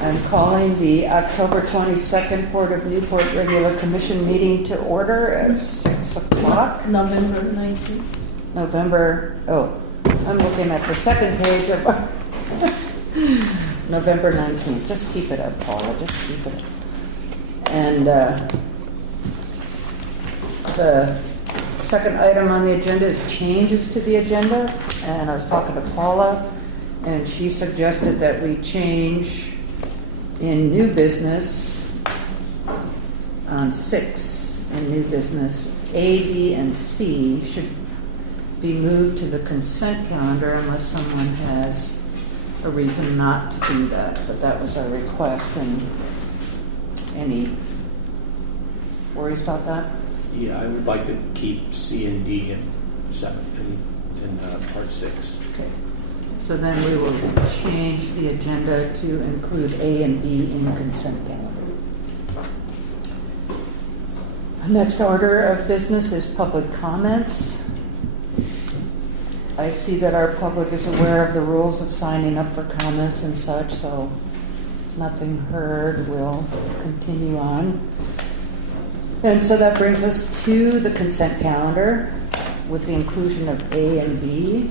I'm calling the October 22nd Port of Newport Regular Commission meeting to order at 6 o'clock. November 19th. I'm looking at the second page of November 19th. Just keep it up, Paula, just keep it up. And the second item on the agenda is changes to the agenda. And I was talking to Paula, and she suggested that we change in new business on 6 in new business, A, B, and C should be moved to the consent calendar unless someone has a reason not to do that. But that was our request. And any worries about that? Yeah, I would like to keep C and D in part 6. Okay. So then we will change the agenda to include A and B in the consent calendar. Next order of business is public comments. I see that our public is aware of the rules of signing up for comments and such, so nothing heard. We'll continue on. And so that brings us to the consent calendar with the inclusion of A and B.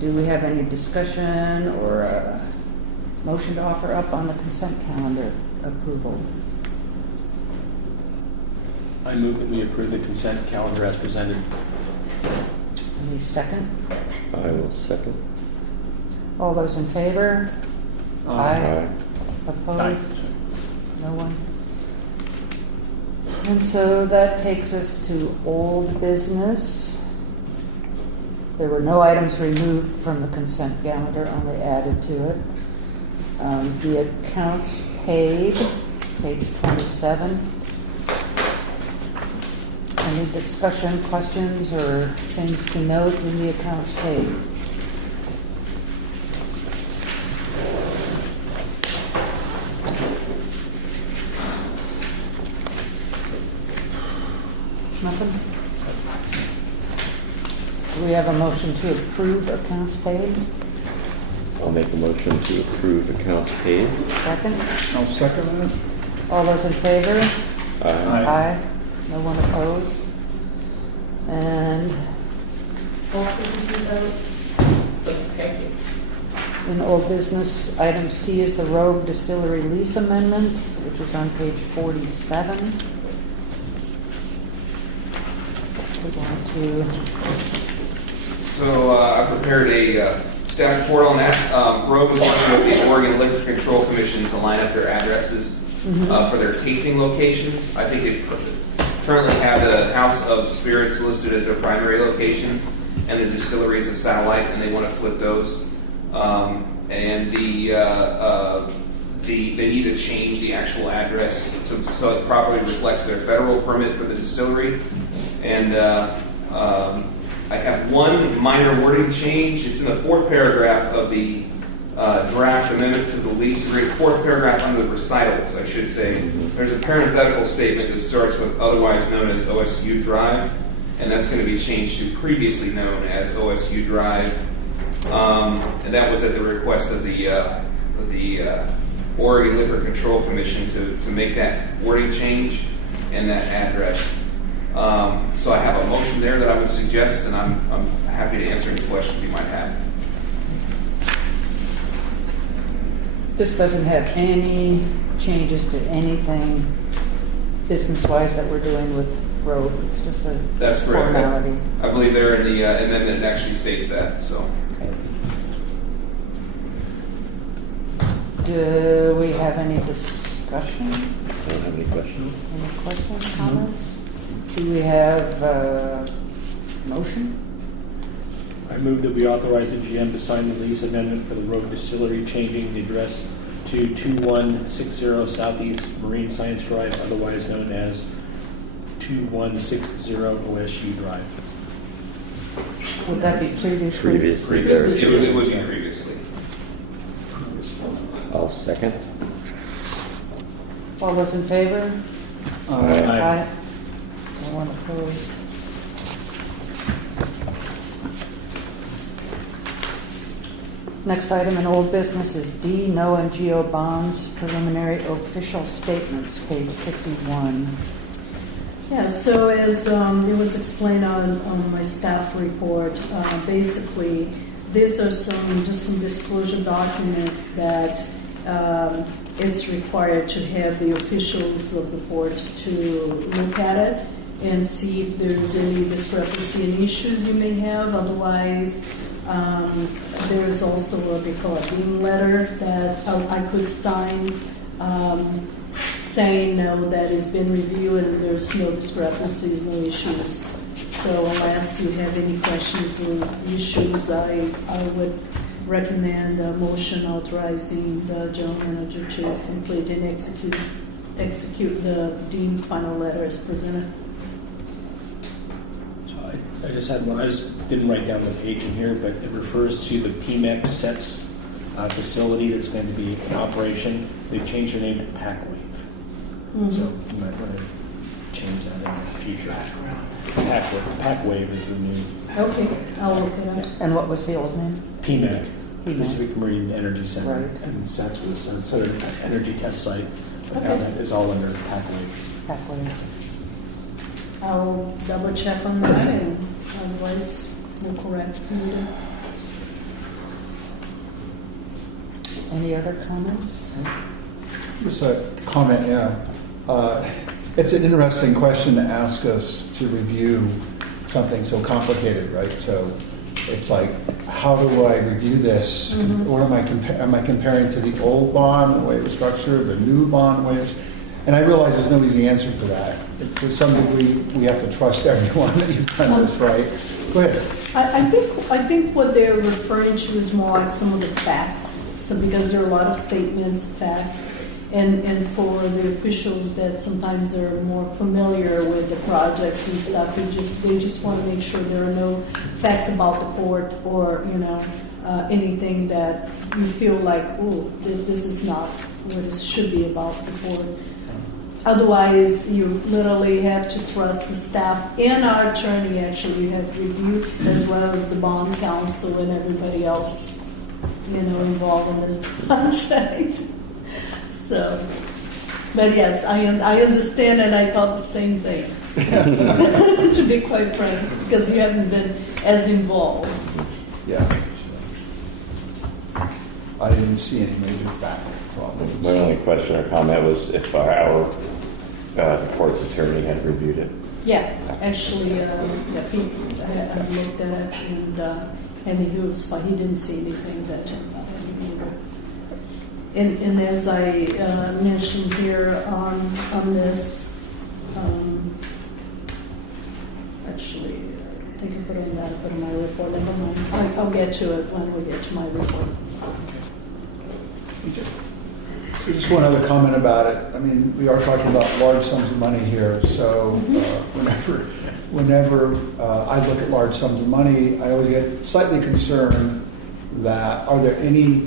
Do we have any discussion or a motion to offer up on the consent calendar approval? I move that we approve the consent calendar as presented. Any second? I will second. All those in favor? Aye. Opposed? No one? And so that takes us to old business. There were no items removed from the consent calendar, only added to it. The accounts paid, page 27. Any discussion, questions, or things to note in the accounts paid? Nothing? Do we have a motion to approve accounts paid? I'll make a motion to approve accounts paid. Second? I'll second that. All those in favor? Aye. Aye. No one opposed? And in old business, item C is the Rogue Distillery lease amendment, which is on page 47. We're going to... So I prepared a staff report on that. Rogue is working with the Oregon Liquor Control Commission to line up their addresses for their tasting locations. I think they currently have the House of Spirits listed as their primary location, and the distillery is a satellite, and they want to flip those. And they need to change the actual address so it properly reflects their federal permit for the distillery. And I have one minor wording change. It's in the fourth paragraph of the draft amendment to the lease agreement. Fourth paragraph under the recitals, I should say. There's a parenthetical statement that starts with otherwise known as OSU Drive, and that's going to be changed to previously known as OSU Drive. And that was at the request of the Oregon Liquor Control Commission to make that wording change and that address. So I have a motion there that I would suggest, and I'm happy to answer any questions you might have. This doesn't have any changes to anything business-wise that we're doing with Rogue. It's just a That's correct. formality. I believe there in the amendment it actually states that. So. Okay. Do we have any discussion? I don't have any questions. Any questions, comments? Do we have a motion? I move that we authorize the GM to sign the lease amendment for the Rogue Distillery, changing the address to 2160 Southeast Marine Science Drive, otherwise known as 2160 OSU Drive. Would that be previously? Previously. It would be previously. I'll second. All those in favor? Aye. No one opposed? Next item in old business is D, NOAA and GEO bonds, preliminary official statements, page 51. Yeah, so as it was explained on my staff report, basically, these are some disclosure documents that it's required to have the officials of the port to look at it and see if there's any discrepancy in issues you may have. Otherwise, there's also what they call a deem letter that I could sign saying no, that it's been reviewed and there's no discrepancies, no issues. So unless you have any questions or issues, I would recommend a motion authorizing the general manager to complete and execute the deemed final letter as presented. So I just had one, didn't write down the page in here, but it refers to the PMEX SETS facility that's going to be in operation. They've changed their name to PACWave. So you might want to change that in the future. PACWave is the new Okay, I'll look it up. And what was the old name? PMEC, PMEC. Pacific Marine Energy Center. Right. And SETS was Southern Energy Test Site. But now that is all under PACWave. Pathway. I'll double check on that and otherwise we'll correct for you. Any other comments? Just a comment, yeah. It's an interesting question to ask us to review something so complicated, right? So it's like, how do I review this? Or am I comparing to the old bond, the way it was structured, the new bond, the way it was? And I realize there's no easy answer for that. To some degree, we have to trust everyone that you've done this right. Go ahead. I think what they're referring to is more like some of the facts. So because there are a lot of statements, facts, and for the officials that sometimes are more familiar with the projects and stuff, they just want to make sure there are no facts about the port or anything that you feel like, oh, this is not what it should be about the port. Otherwise, you literally have to trust the staff and our attorney. Actually, you have review as well as the bond counsel and everybody else, involved in this project. So, but yes, I understand, and I thought the same thing. To be quite frank, because you haven't been as involved. Yeah. I didn't see any major fact problems. My only question or comment was if our court's attorney had reviewed it. Yeah, actually, he I looked at it, and he was fine. He didn't see anything that and as I mentioned here on this, actually, I think I put it in that, put in my report. Never mind. I'll get to it when we get to my report. So just one other comment about it. I mean, we are talking about large sums of money here. So whenever I look at large sums of money, I always get slightly concerned that are there any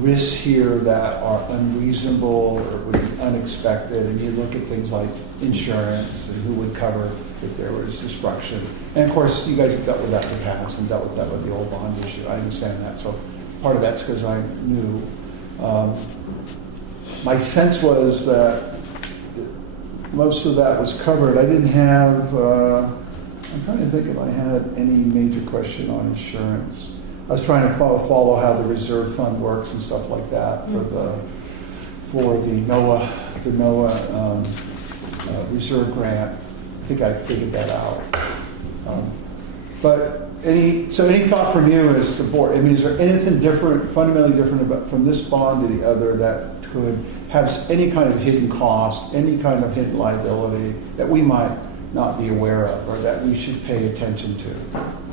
risks here that are unreasonable or would be unexpected? And you look at things like insurance and who would cover if there was destruction. And of course, you guys have dealt with that in the past and dealt with that with the old bond issue. I understand that. So part of that's because I knew. My sense was that most of that was covered. I didn't have, I'm trying to think if I had any major question on insurance. I was trying to follow how the reserve fund works and stuff like that for the NOAA reserve grant. I think I figured that out. But any thought from you as the board? I mean, is there anything different, fundamentally different from this bond to the other that could have any kind of hidden cost, any kind of hidden liability that we might not be aware of or that we should pay attention to?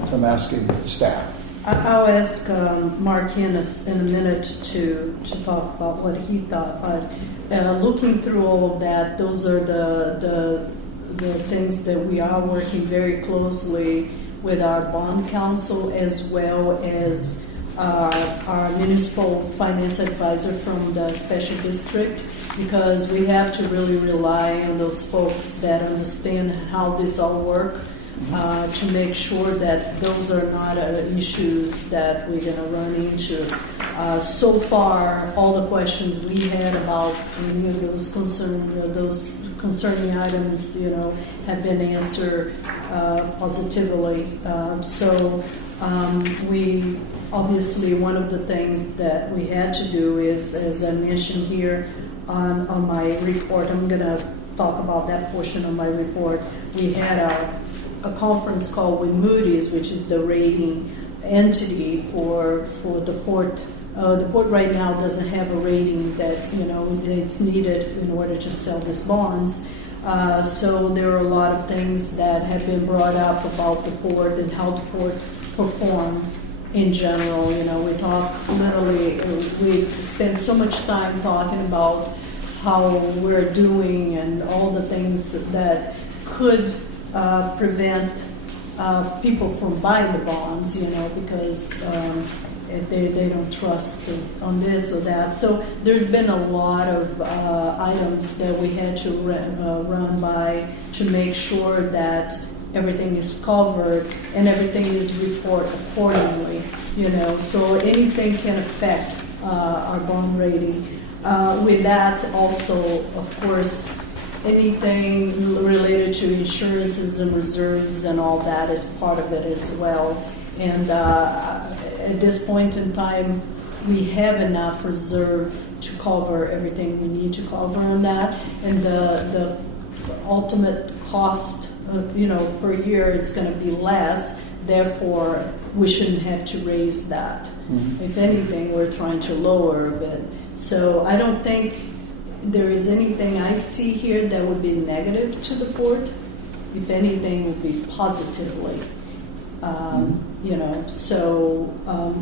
So I'm asking the staff. I'll ask Mark in a minute to talk about what he thought. But looking through all of that, those are the things that we are working very closely with our bond counsel as well as our municipal finance advisor from the special district, because we have to really rely on those folks that understand how this all works. to make sure that those are not issues that we're going to run into. So far, all the questions we had about any of those those concerning items, have been answered positively. We obviously, one of the things that we had to do is, as I mentioned here on my report, I'm going to talk about that portion of my report. We had a conference call with Moody's, which is the rating entity for the port. The port right now doesn't have a rating that it's needed in order to sell these bonds. So there are a lot of things that have been brought up about the port and how the port perform in general. We talk literally, we spend so much time talking about how we're doing and all the things that could prevent people from buying the bonds, because they don't trust on this or that. So there's been a lot of items that we had to run by to make sure that everything is covered and everything is reported accordingly. So anything can affect our bond rating. With that, also, of course, anything related to insurances and reserves and all that is part of it as well. And at this point in time, we have enough reserve to cover everything we need to cover on that. And the ultimate cost, per year, it's going to be less. Therefore, we shouldn't have to raise that. Mm-hmm. If anything, we're trying to lower a bit. So I don't think there is anything I see here that would be negative to the port. If anything, it would be positively.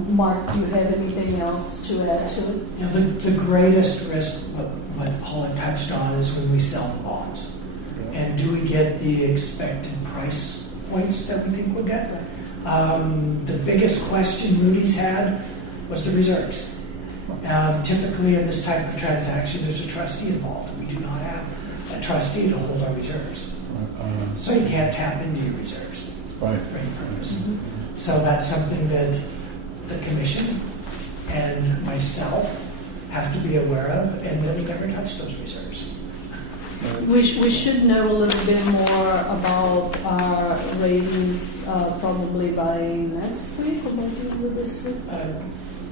Mark, do you have anything else to add to it? The greatest risk, what Paula touched on, is when we sell the bonds. And do we get the expected price points that we think we'll get? The biggest question Moody's had was the reserves. Typically in this type of transaction, there's a trustee involved. We do not have a trustee to hold our reserves. So you can't tap into your reserves for any purpose. Mm-hmm. So that's something that the commission and myself have to be aware of, and that we never touch those reserves. We should know a little bit more about our ratings probably by next week or maybe this week.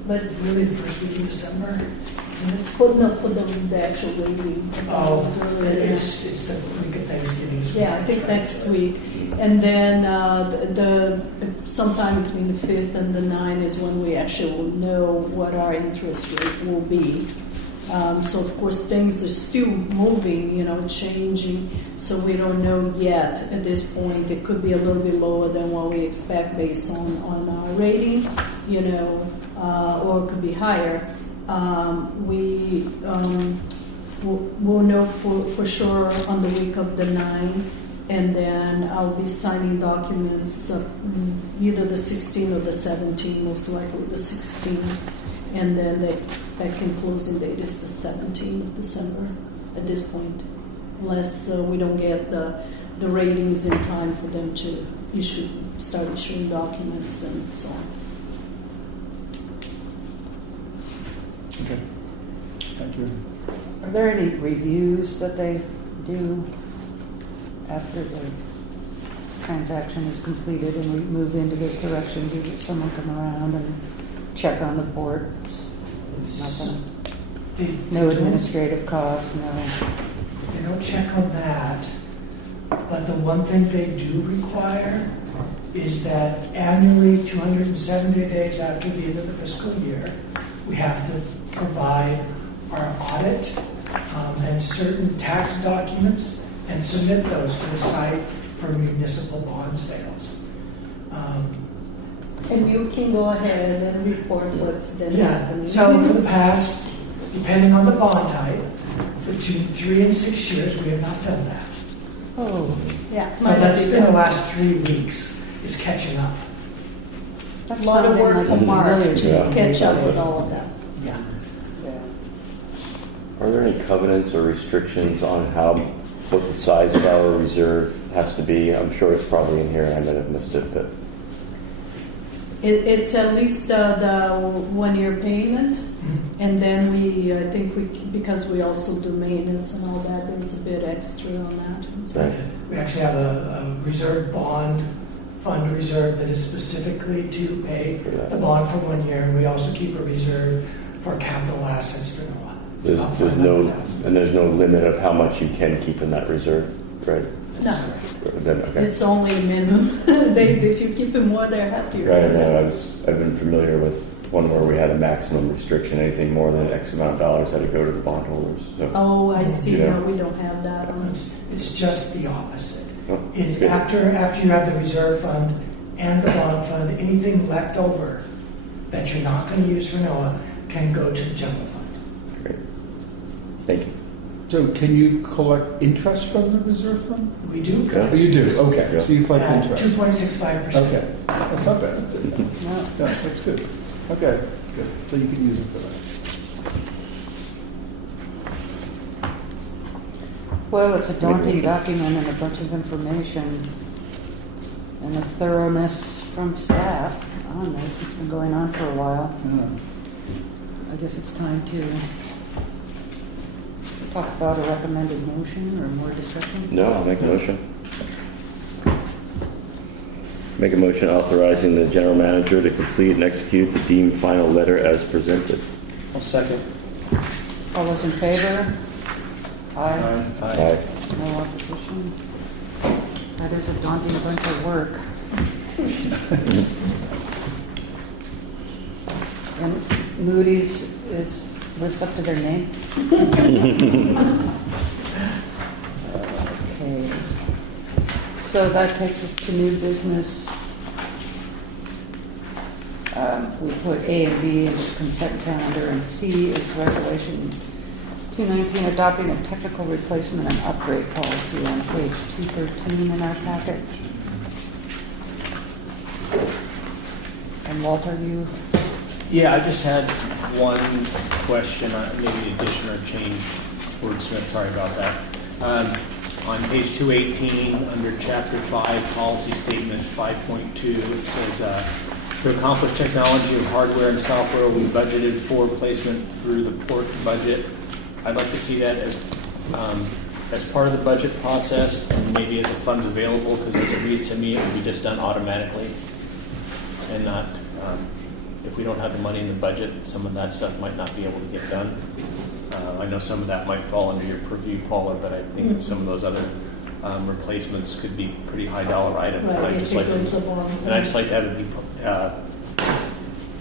But really, the first week in December, isn't it? For the actual rating. It's the week of Thanksgiving. Yeah, I think next week. And then sometime between the 5th and the 9th is when we actually will know what our interest rate will be. So, of course, things are still moving, changing, so we don't know yet at this point. It could be a little bit lower than what we expect based on our rating, or it could be higher. We'll know for sure on the week of the 9th, and then I'll be signing documents either the 16th or the 17th, most likely the 16th. And then the expected closing date is the 17th of December at this point, unless we don't get the ratings in time for them to start issuing documents and so on. Okay. Thank you. Are there any reviews that they do after the transaction is completed and we move into this direction? Do someone come around and check on the ports? Nothing. No administrative costs. No. They don't check on that. But the one thing they do require is that annually, 270 days after the end of the fiscal year, we have to provide our audit and certain tax documents and submit those to a site for municipal bond sales. And you can go ahead and report what's been happening. So for the past, depending on the bond type, between 3 and 6 years, we have not done that. Oh, Yeah. So that's been the last 3 weeks, is catching up. that's A lot of something work like from Mark familiar to to me. catch up with all of that. Yeah. Are there any covenants or restrictions on how what the size of our reserve has to be? I'm sure it's probably in here, and I might have missed it, but It's at least the 1-year payment, and then I think because we also do maintenance and all that, there's a bit extra on that. right. We actually have a reserve bond, fund reserve that is specifically to pay the bond for 1 year, and we also keep a reserve for capital assets for NOAA. It's about There's no, $500,000. and there's no limit of how much you can keep in that reserve, right? No, Then, okay. it's only minimum. If you keep them more, they're happier. Right, no, I've been familiar with one where we had a maximum restriction, anything more than X amount of dollars had to go to the bondholders, so. Oh, I see. Yeah. No, we don't have that on us. It's just the opposite. Oh, that's good. After you have the reserve fund and the bond fund, anything left over that you're not going to use for NOAA can go to the general fund. Great. Thank you. So can you collect interest from the reserve fund? We do. Oh, you do, okay, Yeah. so you collect At interest. 2.65%. Okay, that's not bad. No. Yeah, that's good. Okay, good, so you can use it for that. Well, it's a daunting document and a bunch of information and a thoroughness from staff on this. It's been going on for a while. Yeah. I guess it's time to talk about a recommended motion or more discussion. No, I'll make a motion. Make a motion authorizing the general manager to complete and execute the deemed final letter as presented. I'll second. All those in favor? Aye. Aye. No opposition? That is a daunting bunch of work. And Moody's lives up to their name? Okay. So that takes us to new business. We put A and B in the consent calendar, and C is resolution 219, adopting a technical replacement and upgrade policy on page 213 in our packet. And Walter, you, Yeah, I just had one question, maybe addition or change, wordsmith, sorry about that. On page 218, under chapter 5, policy statement 5.2, it says, to accomplish technology of hardware and software, we budgeted for placement through the port budget. I'd like to see that as part of the budget process and maybe as the funds available, because as it reads to me, it would be just done automatically and not, if we don't have the money in the budget, some of that stuff might not be able to get done. I know some of that might fall under your purview, Paula, but I think that some of those other replacements could be pretty high dollar items. And Right, I'd if just it like to- goes along. and I'd just like to have it be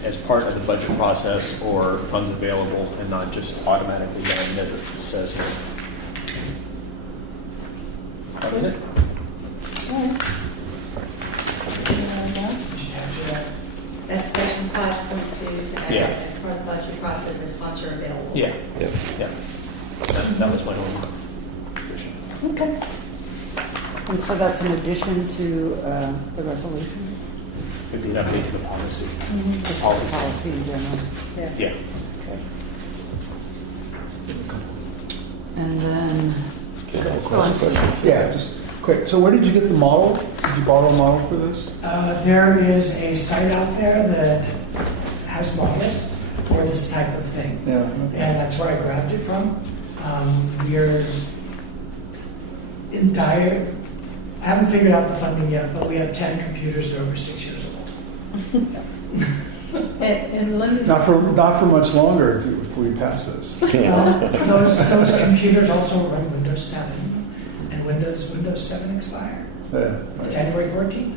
as part of the budget process or funds available and not just automatically done as it says here. That was it. That's section 5.2, to add Yeah. as part of the budget process as funds are available. Yeah, Yep. yeah. That was my only addition. Okay. and so that's in addition to the resolution, Could be an update to the policy. Mhm. The policy. policy in general. Yeah. And then, Couple questions. Yeah, just quick, so where did you get the model? Did you borrow a model for this? There is a site out there that has models for this type of thing. Yeah, And that's where I grabbed it from. We're in dire, I haven't figured out the funding yet, but we have 10 computers that are over 6 years old. And let me. Not for much longer if we pass this. Those computers also run Windows 7, and Windows 7 expire Yeah. January 14th.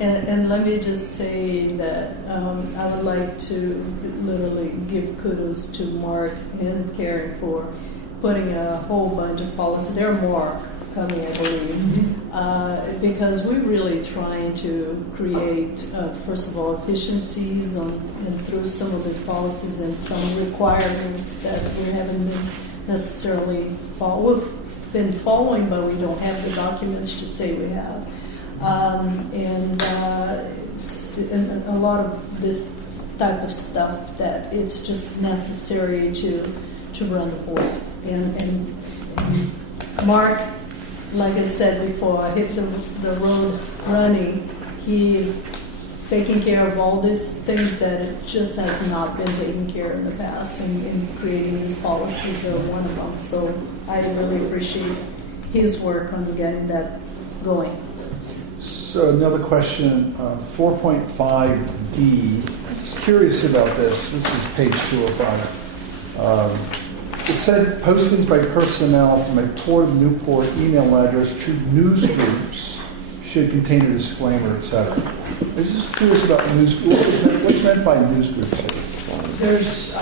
And let me just say that I would like to literally give kudos to Mark and Karen for putting a whole bunch of policies. There are more coming, I believe, because we're really trying to create, first of all, efficiencies and through some of these policies and some requirements that we haven't been necessarily we've been following, but we don't have the documents to say we have. And a lot of this type of stuff that it's just necessary to run the port. And Mark, like I said before, I hit the road running. He is taking care of all these things that it just has not been taken care of in the past, and creating these policies are one of them. So I really appreciate his work on getting that going. So another question, 4.5D. I'm just curious about this. This is page 205. It said postings by personnel from a Port of Newport email address to news groups should contain a disclaimer, etc. I was just curious about news groups. What's meant by news groups? There's,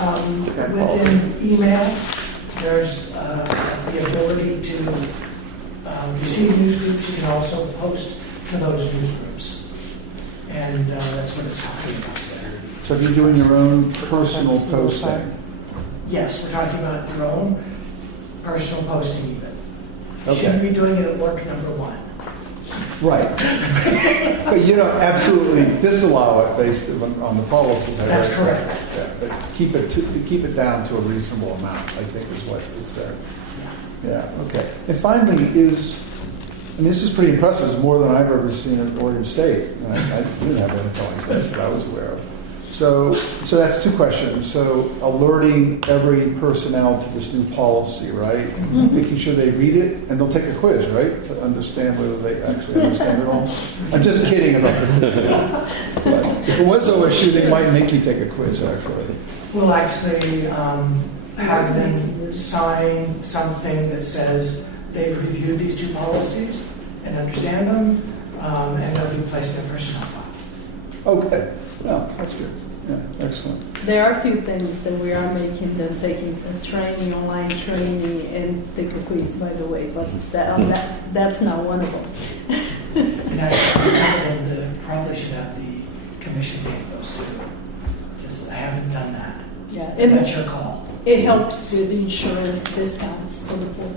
within email, there's the ability to receive news groups. You can also post to those news groups. And that's what it's talking about there. So if you're doing your own personal posting, Yes, we're talking about your own personal posting even. You Okay. shouldn't be doing it at work, number one. right? But you don't absolutely disallow it based on the policy. That's correct. Yeah, but keep it down to a reasonable amount, I think, is what it's there. Yeah, okay. And finally, this is pretty impressive. It's more than I've ever seen at Oregon State. And I didn't have anything like this that I was aware of. So that's two questions. So alerting every personnel to this new policy, right? Mm-hmm. Making sure they read it, and they'll take a quiz, right? To understand whether they actually understand it all. I'm just kidding about the quiz. But if it was OSU, they might make you take a quiz, actually. We'll actually have them sign something that says they've reviewed these two policies and understand them, and they'll be placed in personnel file. Okay. No, that's good. Yeah, excellent. There are a few things that we are making them taking training, online training, and take a quiz, by the way, but that's not one of them. And actually, some of them probably should have the commission take those too. Just, I haven't done that. Yeah, And that's your call. it helps with insurance discounts for the portal.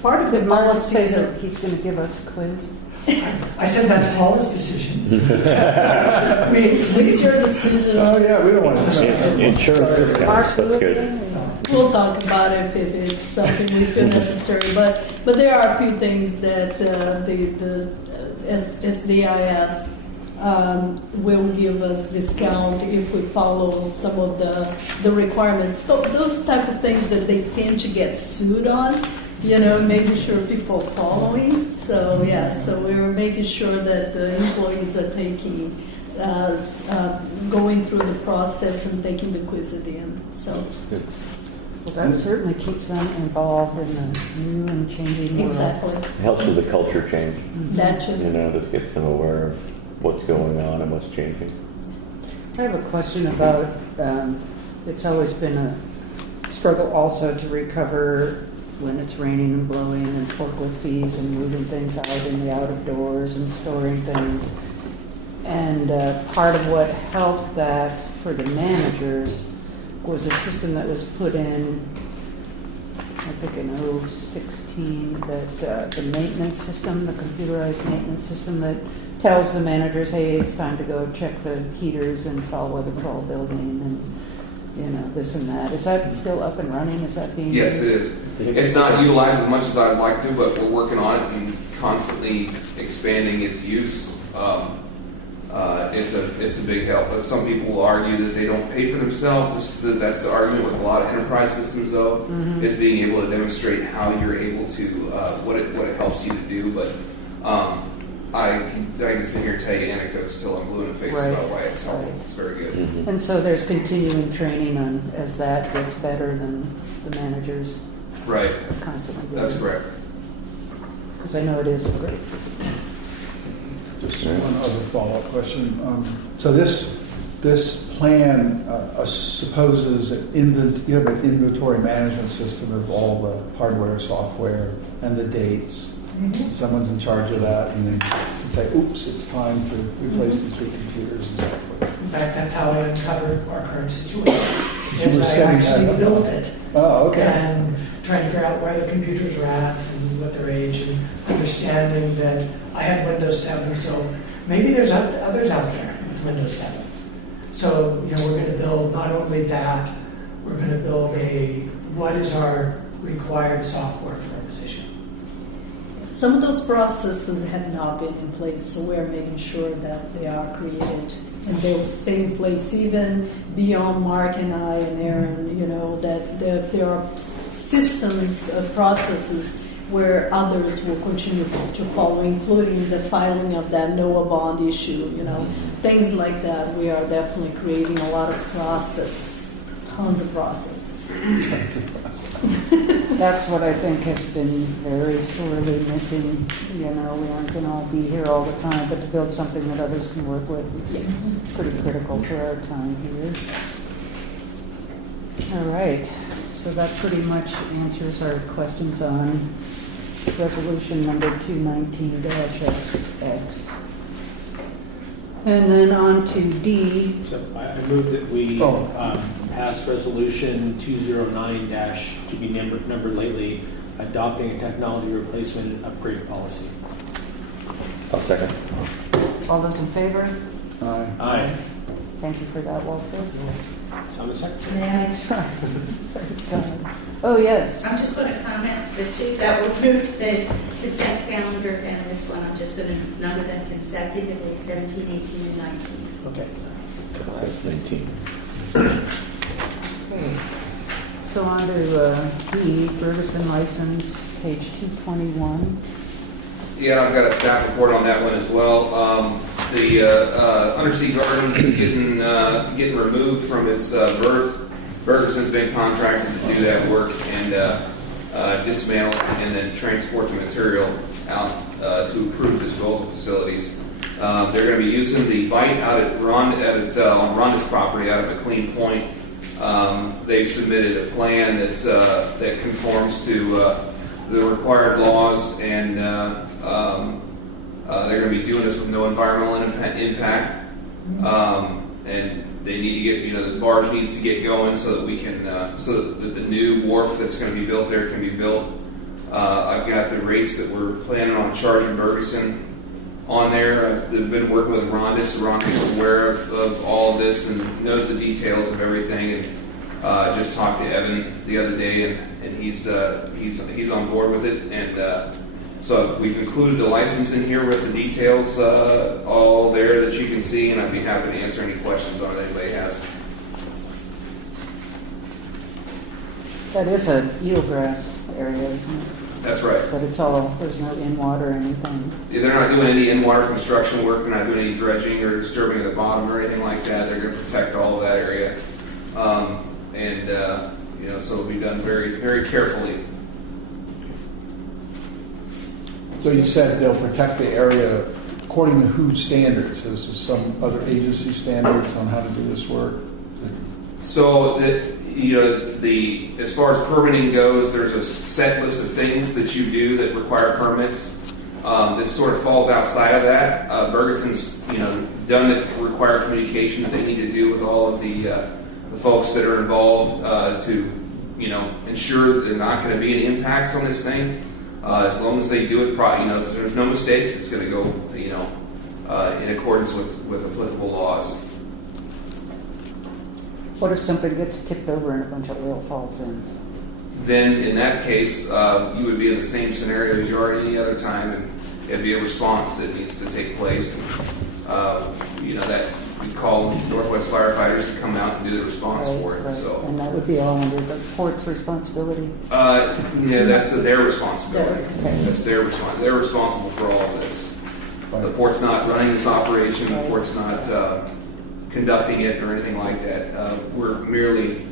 Part of the Did Mark policy say is that he's going to give us a quiz? I said that's Paula's decision. it's your decision. Oh, yeah, we don't want to. Insurance discounts, that's good. We'll talk about it if it's something we feel necessary, but there are a few things that the SDIS will give us discount if we follow some of the requirements. Those type of things that they tend to get sued on, making sure people are following. So so we're making sure that the employees are taking, going through the process and taking the quiz at the end. So. Well, that certainly keeps them involved in the new and changing world. Exactly. It helps with the culture change. That too. Just gets them aware of what's going on and what's changing. I have a question about, it's always been a struggle also to recover when it's raining and blowing and forklift fees and moving things out in the out of doors and storing things. And part of what helped that for the managers was a system that was put in, I think in 2016, that the maintenance system, the computerized maintenance system that tells the managers, hey, it's time to go check the heaters and fall weather patrol building and this and that. Is that still up and running? Is that being Yes, used? it is. It's not utilized as much as I'd like to, but we're working on it and constantly expanding its use. It's a big help. Some people will argue that they don't pay for themselves. That's the argument with a lot of enterprise systems, though, is being able to demonstrate how you're able to what it helps you to do. But I can sit here and tell you anecdotes till I'm blue in the face Right. about why it's helpful. It's very good. And so there's continuing training on as that gets better, than the managers Right. are constantly doing. That's correct. Because I know it is a great system. Just one other follow-up question. So this plan supposes you have an inventory management system of all the hardware, software, and the dates. Someone's in charge of that, and then you say, oops, it's time to replace these 3 computers and so forth. In fact, that's how I uncovered our current situation. You were Is I setting that actually up. built it. Oh, okay. And trying to figure out where the computers are at and what their age, and understanding that I had Windows 7, so maybe there's others out there with Windows 7. So, we're going to build not only that, we're going to build what is our required software for a position? Some of those processes have not been in place, so we're making sure that they are created and they will stay in place even beyond Mark and I and Aaron, that there are systems, processes where others will continue to follow, including the filing of that NOAA bond issue, things like that. We are definitely creating a lot of processes, tons of processes. That's what I think has been very sorely missing. We aren't going to all be here all the time, but to build something that others can work with is pretty critical for our time here. All right, so that pretty much answers our questions on resolution number 219-XX. And then on to D. So I move that we pass resolution 209- to be numbered lately, adopting a technology replacement and upgrade policy. I'll second. All those in favor? Aye. Thank you for that, Walter. Sound a second? May I? That's right. Thank God. Oh, yes. I'm just going to comment, the two that were moved, the consent calendar and this one, I'm just going to number them consecutively, 17, 18, and 19. Okay. Says 19. Okay. So on to D, Ferguson license, page 221. Yeah, I've got a staff report on that one as well. The Undersea Gardens is getting removed from its berth. Ferguson's been contracted to do that work and dismantle and then transport the material out to approved disposal facilities. They're going to be using the bite out at on Rhonda's property out of McLean Point. They've submitted a plan that conforms to the required laws, and they're going to be doing this with no environmental impact. And they need to get, the barge needs to get going so that we can, so that the new wharf that's going to be built there can be built. I've got the rates that we're planning on charging Ferguson on there. I've been working with Rhonda, so Rhonda's aware of all of this and knows the details of everything. And just talked to Evan the other day, and he's on board with it. And so we've included the license in here with the details all there that you can see, and I'd be happy to answer any questions on it anybody has. That is a eelgrass area, isn't it? That's right. But there's no in-water or anything. They're not doing any in-water construction work. They're not doing any dredging or disturbing of the bottom or anything like that. They're going to protect all of that area. So it'll be done very, very carefully. So you said they'll protect the area according to whose standards? Is there some other agency standards on how to do this work? So that as far as permitting goes, there's a set list of things that you do that require permits. This sort of falls outside of that. Ferguson's done the required communication that they need to do with all of the folks that are involved to ensure that there's not going to be any impacts on this thing. As long as they do it, if there's no mistakes, it's going to go in accordance with applicable laws. What if something gets tipped over and a bunch of oil falls in? Then in that case, you would be in the same scenario as you are any other time, and it'd be a response that needs to take place. That we call Northwest firefighters to come out and do the response for it. Right. So, And that would be all under the port's responsibility? that's their responsibility. Okay. That's their responsibility. They're responsible for all of this. The port's not running this operation. The port's not conducting it or anything like that. We're merely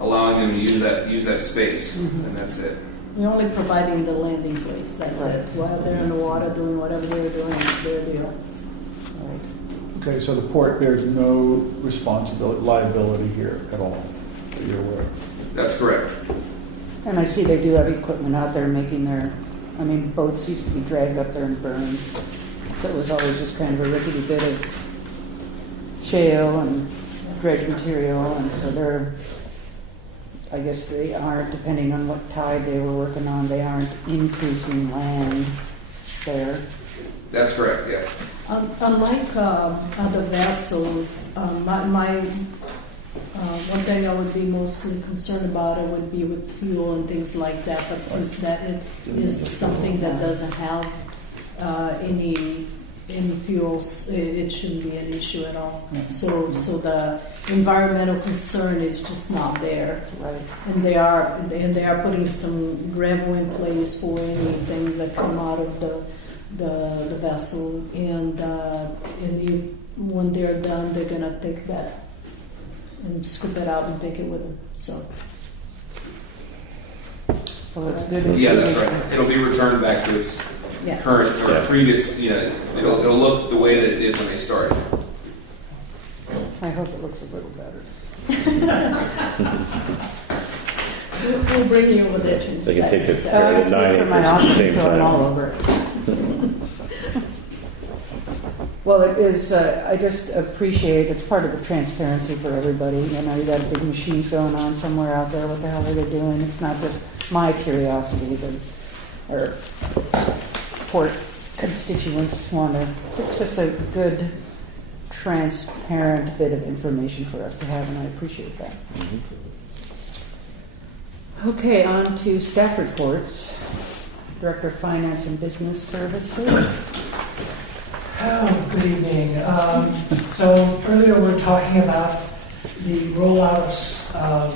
allowing them to use that space, and that's it. We're only providing the landing place, that's Right. it. While they're in the water doing whatever they're doing, it's their deal. Right. Okay, so the port bears no liability here at all, that you're aware of. That's correct. And I see they do have equipment out there making boats used to be dragged up there and burned. So it was always just kind of a rickety bit of shale and dredge material, and so I guess they aren't, depending on what tide they were working on, they aren't increasing land there. That's correct, yeah. Unlike other vessels, my One thing I would be mostly concerned about it would be with fuel and things like that, but since that it is something that doesn't have any fuels, it shouldn't be an issue at all. So the environmental concern is just not there. Right. And they are putting some gravel in place for anything that come out of the vessel, and when they're done, they're gonna take that and scoop it out and take it with them. So Well, it's good. Yeah, that's information. right. It'll be returned back to its yeah, current or Yeah. previous, it'll look the way that it did when they started. I hope it looks a little better. we'll bring you over there to They can take inspect. the- I Right, get sleep from my 9 acres at the office, same so I'm time. all over it. Well, it is, I just appreciate, it's part of the transparency for everybody. You know, you got big machines going on somewhere out there, what the hell are they doing? It's not just my curiosity, but, or port constituents want to, it's just a good, transparent bit of information for us to have, and I appreciate that. Okay, on to staff reports. Director of Finance and Business Services. Oh, good evening. So earlier we were talking about the rollout of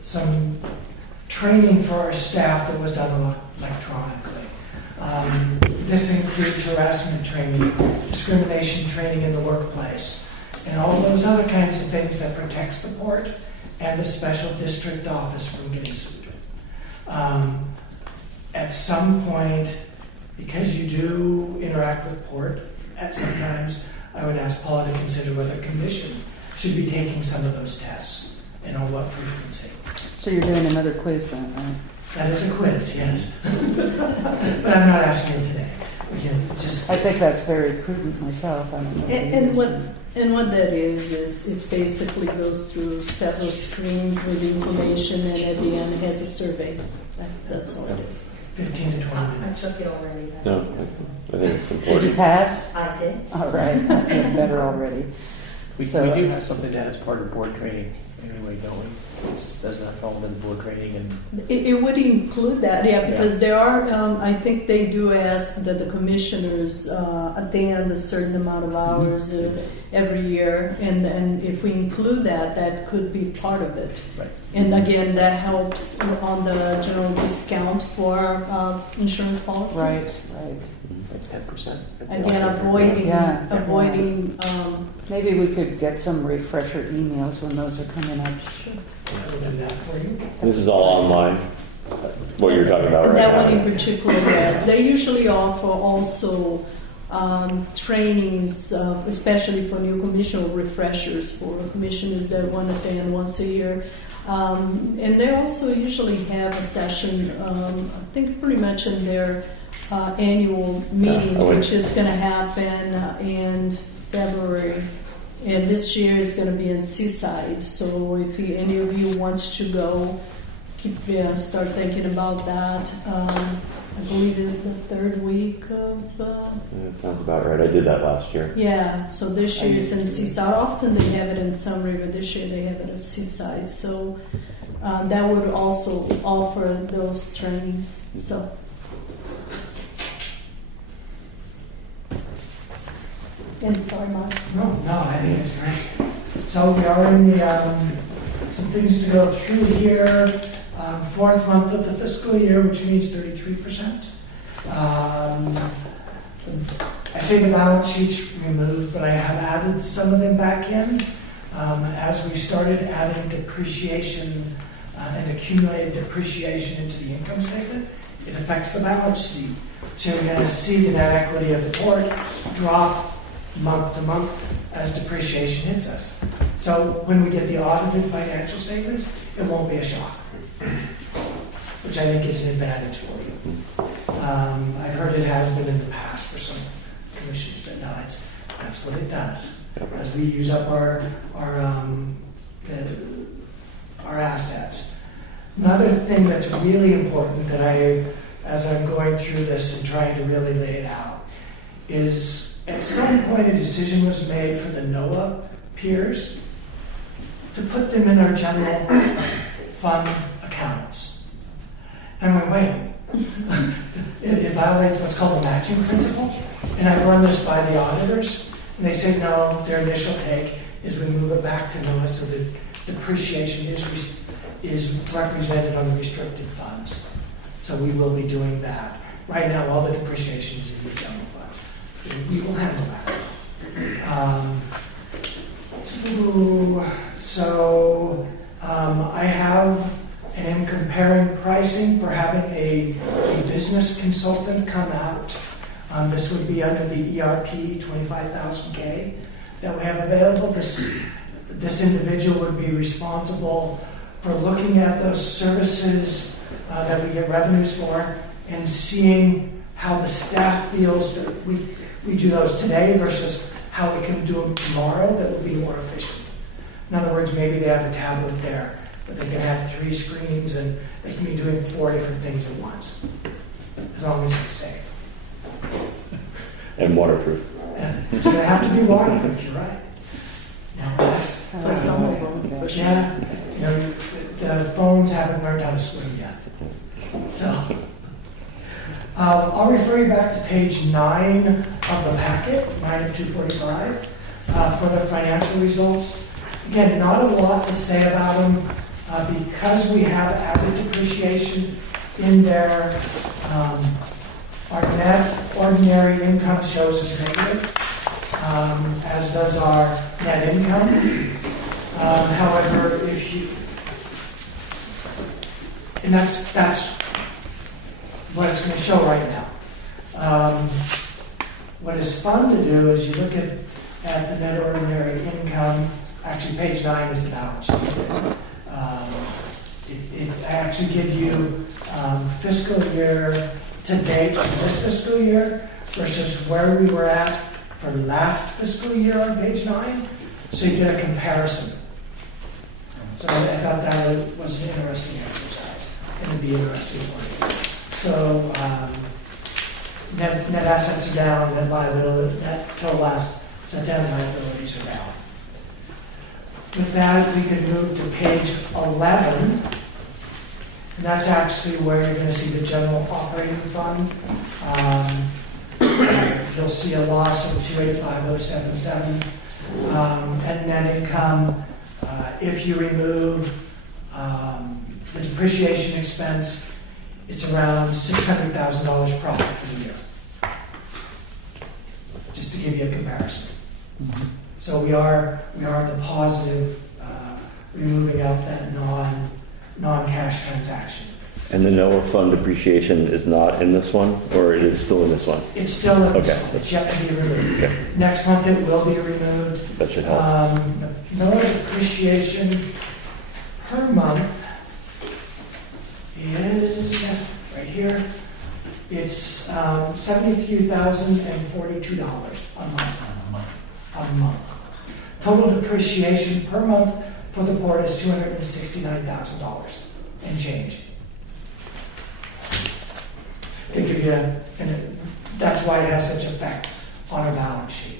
some training for our staff that was done electronically. This includes harassment training, discrimination training in the workplace, and all those other kinds of things that protects the port and the special district office from getting sued. At some point, because you do interact with port at sometimes, I would ask Paula to consider whether commission should be taking some of those tests and on what frequency. So you're doing another quiz then, right? That is a quiz, yes. But I'm not asking it today. Again, it's just, I think that's very prudent myself. I don't know. And what that is it basically goes through several screens with information, and at the end it has a survey. That's all it is. 15 to 20 I minutes. took it already. No, I think it's Did you important. pass? I did. All right, I feel better already. We So- do have something that is part of board training anyway, don't we? This does not fall into the board training and It would include that, yeah, because there are, I think they do ask that the commissioners attend a certain amount of hours every year, and if we include that, that could be part of it. Right. And again, that helps on the general discount for insurance policy. Right. like 10%. Again, avoiding. Maybe we could get some refresher emails when those are coming up. I will do that for you. This is all online, what you're talking about And right that one in now. particular, yes. They usually offer also trainings, especially for new commissioner refreshers for commissioners that want to attend once a year. And they also usually have a session, I think pretty much in their annual meetings, I went- which is going to happen in February. And this year is going to be in Seaside. So if any of you wants to go, start thinking about that. I believe it's the third week of. Yeah, sounds about right. I did that last year. Yeah, so this year is in Seaside. Often they have it in Sunbury, but this year they have it at Seaside. So that would also offer those trainings. So. And sorry, Mark. No, I think it's great. So we are in the, some things to go through here. Fourth month of the fiscal year, which means 33%. I say the balance sheet's removed, but I have added some of them back in. As we started adding depreciation and accumulated depreciation into the income statement, it affects the balance sheet. So you're going to see the net equity of the port drop month to month as depreciation hits us. So when we get the audited financial statements, it won't be a shock, which I think is an advantage for you. I've heard it has been in the past for some commissions, but no, that's what it does. As we use up our assets. Another thing that's really important that as I'm going through this and trying to really lay it out, is at some point a decision was made for the NOAA peers to put them in our general fund accounts. And I went, wait, it violates what's called the matching principle. And I run this by the auditors, and they say no, their initial take is we move it back to NOAA so that depreciation is represented on the restricted funds. So we will be doing that. Right now, all the depreciation is in the general funds. We will handle that. I have and am comparing pricing for having a business consultant come out. This would be under the ERP 25,000K that we have available. This individual would be responsible for looking at those services that we get revenues for and seeing how the staff feels that we do those today versus how we can do them tomorrow that will be more efficient. In other words, maybe they have a tablet there, but they can have 3 screens and they can be doing 4 different things at once, as long as it's safe. And waterproof. And it's going to have to be waterproof, you're right. Now, that's some of them, for sure. yeah, you know, the phones haven't learned how to swim yet. So, I'll refer you back to page 9 of the packet, 9 of 245, for the financial results. Again, not a lot to say about them because we have added depreciation in there. Our net ordinary income shows as negative, as does our net income. However, if you, and that's what it's going to show right now. What is fun to do is you look at the net ordinary income. Actually, page 9 is the balance sheet. It actually gives you fiscal year to date for this fiscal year versus where we were at for last fiscal year on page 9. So you get a comparison. So I thought that was an interesting exercise and it'd be interesting for you. So net assets are down, net liability, net total assets and liabilities are down. With that, we can move to page 11. And that's actually where you're going to see the general operating fund. You'll see a loss of 285,077 and net income. If you remove the depreciation expense, it's around $600,000 profit for the year. Just to give you a comparison. Mm-hmm. So we are in the positive, removing out that non-cash transaction. And the NOAA fund depreciation is not in this one, or it is still in this one? It's still in this Okay. one. It's yet to be removed. Okay. Next month it will be removed. That should help. NOAA depreciation per month is right here. It's $73,042 a month. Total depreciation per month for the board is $269,000 and change. To give you, and that's why it has such effect on our balance sheet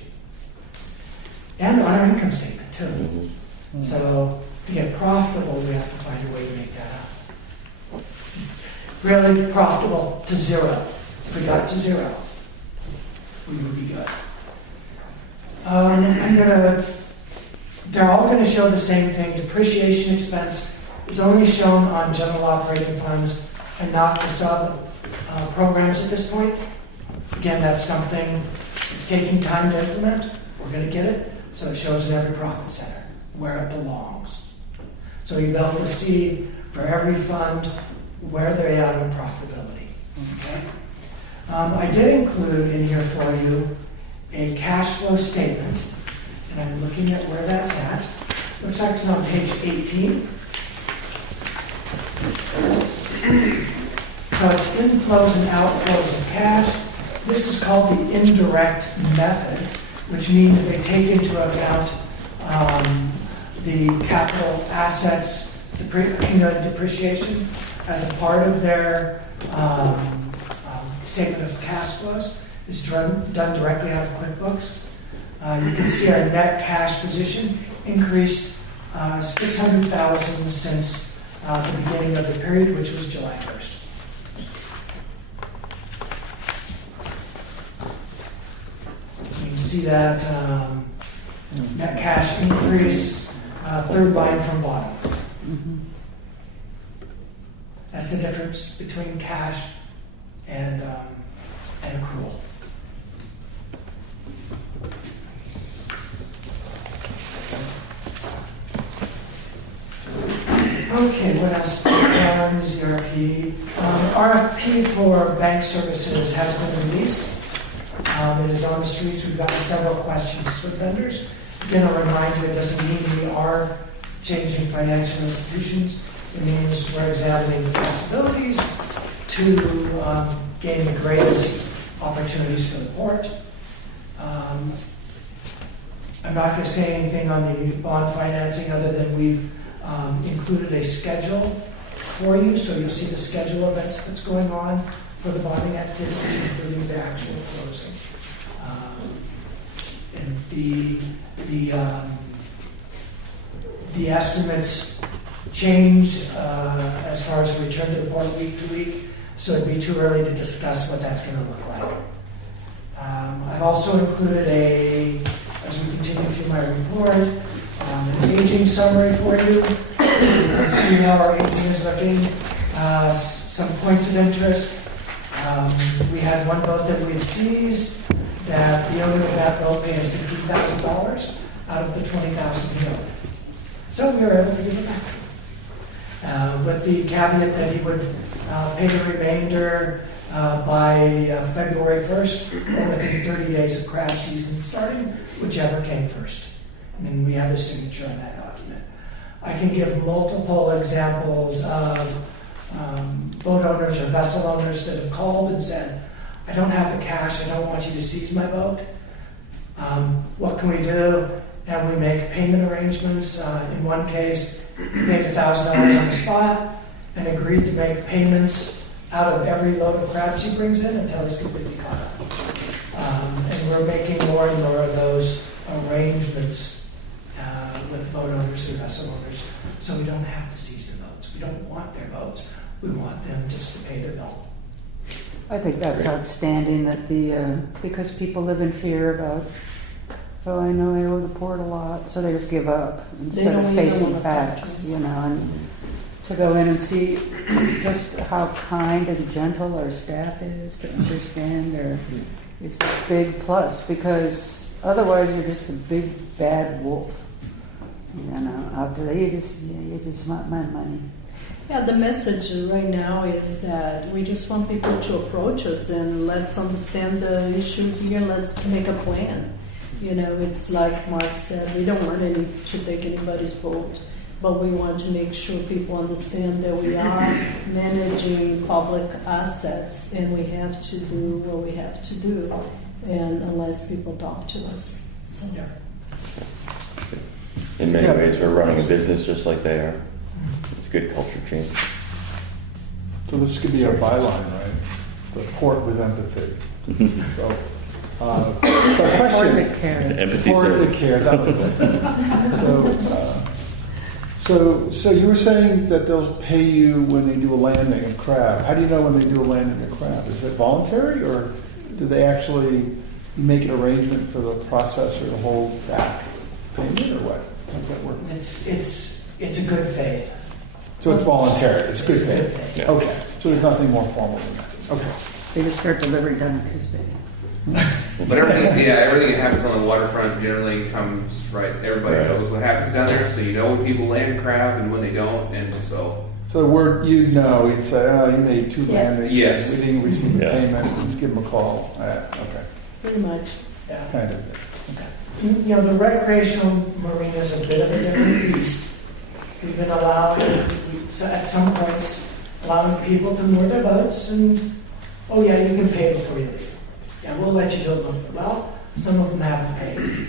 and on our income statement too. Mm-hmm. So to get profitable, we have to find a way to make that up. Really profitable to 0. If we got to 0, we would be good. They're all going to show the same thing. Depreciation expense is only shown on general operating funds and not the sub programs at this point. Again, that's something that's taking time to implement. We're going to get it. So it shows in every profit center where it belongs. So you'll be able to see for every fund where they're at in profitability. Okay? I did include in here for you a cash flow statement, and I'm looking at where that's at. Looks like it's on page 18. So it's inflows and outflows of cash. This is called the indirect method, which means they take into account the capital assets depreciation as a part of their statement of cash flows. It's done directly out of QuickBooks. You can see our net cash position increased $600,000 since the beginning of the period, which was July 1st. You can see that net cash increase, third line from bottom. That's the difference between cash and accrual. Okay, what else? ZRP. RFP for bank services has been released. It is on the streets. We've gotten several questions with vendors. Again, I'll remind you, it doesn't mean we are changing financial institutions. It means we're examining the possibilities to gain the greatest opportunities for the port. I'm not going to say anything on the bond financing other than we've included a schedule for you, so you'll see the schedule of events that's going on for the bonding activities, including the actual closing. And the estimates change as far as return to the port week to week, so it'd be too early to discuss what that's going to look like. I've also included as we continue through my report, an aging summary for you. You can see how our aging is looking. Some points of interest. We had one boat that we had seized that the owner of that boat paid us $15,000 out of the $20,000 he owed. So we were able to give it back. With the caveat that he would pay the remainder by February 1st, or within 30 days of crab season starting, whichever came first. And we have a signature on that document. I can give multiple examples of boat owners or vessel owners that have called and said, I don't have the cash, I don't want you to seize my boat. What can we do? And we make payment arrangements. In one case, we paid $1,000 on the spot and agreed to make payments out of every load of crabs he brings in until he's completely caught up. And we're making more and more of those arrangements with boat owners and vessel owners, so we don't have to seize their boats. We don't want their boats. We want them just to pay their bill. I think that's outstanding that because people live in fear about, oh, I know I owe the port a lot, so they just give up instead of facing facts, and to go in and see just how kind and gentle our staff is to understand it's a big plus, because otherwise you're just a big bad wolf, out there. You just want my money. Yeah, the message right now is that we just want people to approach us and let's understand the issue here. Let's make a plan. It's like Mark said, we don't want to take anybody's boat, but we want to make sure people understand that we are managing public assets and we have to do what we have to do, and unless people talk to us. So. Yeah. In many ways, we're running a business just like they are. It's a good culture change. So this could be our byline, right? The port with empathy. So, Port question. that cares. Empathy Port service. that cares. I like that. So you were saying that they'll pay you when they do a landing of crab. How do you know when they do a landing of crab? Is it voluntary, or do they actually make an arrangement for the processor to hold back payment, or what? How does that work? It's a good faith. So it's voluntary. It's good It's good faith. faith. Yeah. Okay. So there's nothing more formal than that. Okay. They just start delivering down at Coos Bay. But everything that happens on the waterfront generally comes right. Everybody Right. knows what happens down there, so you know when people land crab and when they don't, and so So the word you'd say, oh, you made two Yeah. landings. Yes. We didn't receive the Yeah. payment. Let's give them a call. Okay. Pretty much. Yeah. Kind of. The recreational marina is a bit of a different beast. We've been at some points, allowing people to moor their boats and, oh yeah, you can pay before you leave. Yeah, we'll let you build them. Well, some of them haven't paid.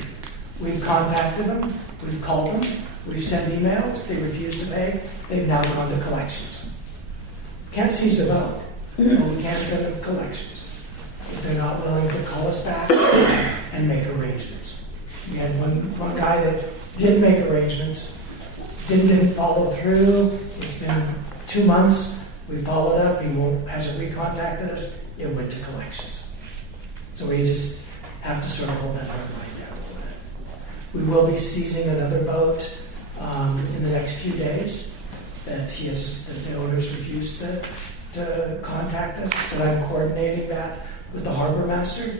We've contacted them, we've called them, we've sent emails, they refuse to pay, they've now gone to collections. Can't seize the boat, but we can't send them to collections if they're not willing to call us back and make arrangements. We had one guy that did make arrangements, didn't follow through. It's been 2 months. We followed up. He hasn't recontacted us. It went to collections. So we just have to sort of hold that line down a little bit. We will be seizing another boat in the next few days that the owners refused to contact us. But I'm coordinating that with the harbor master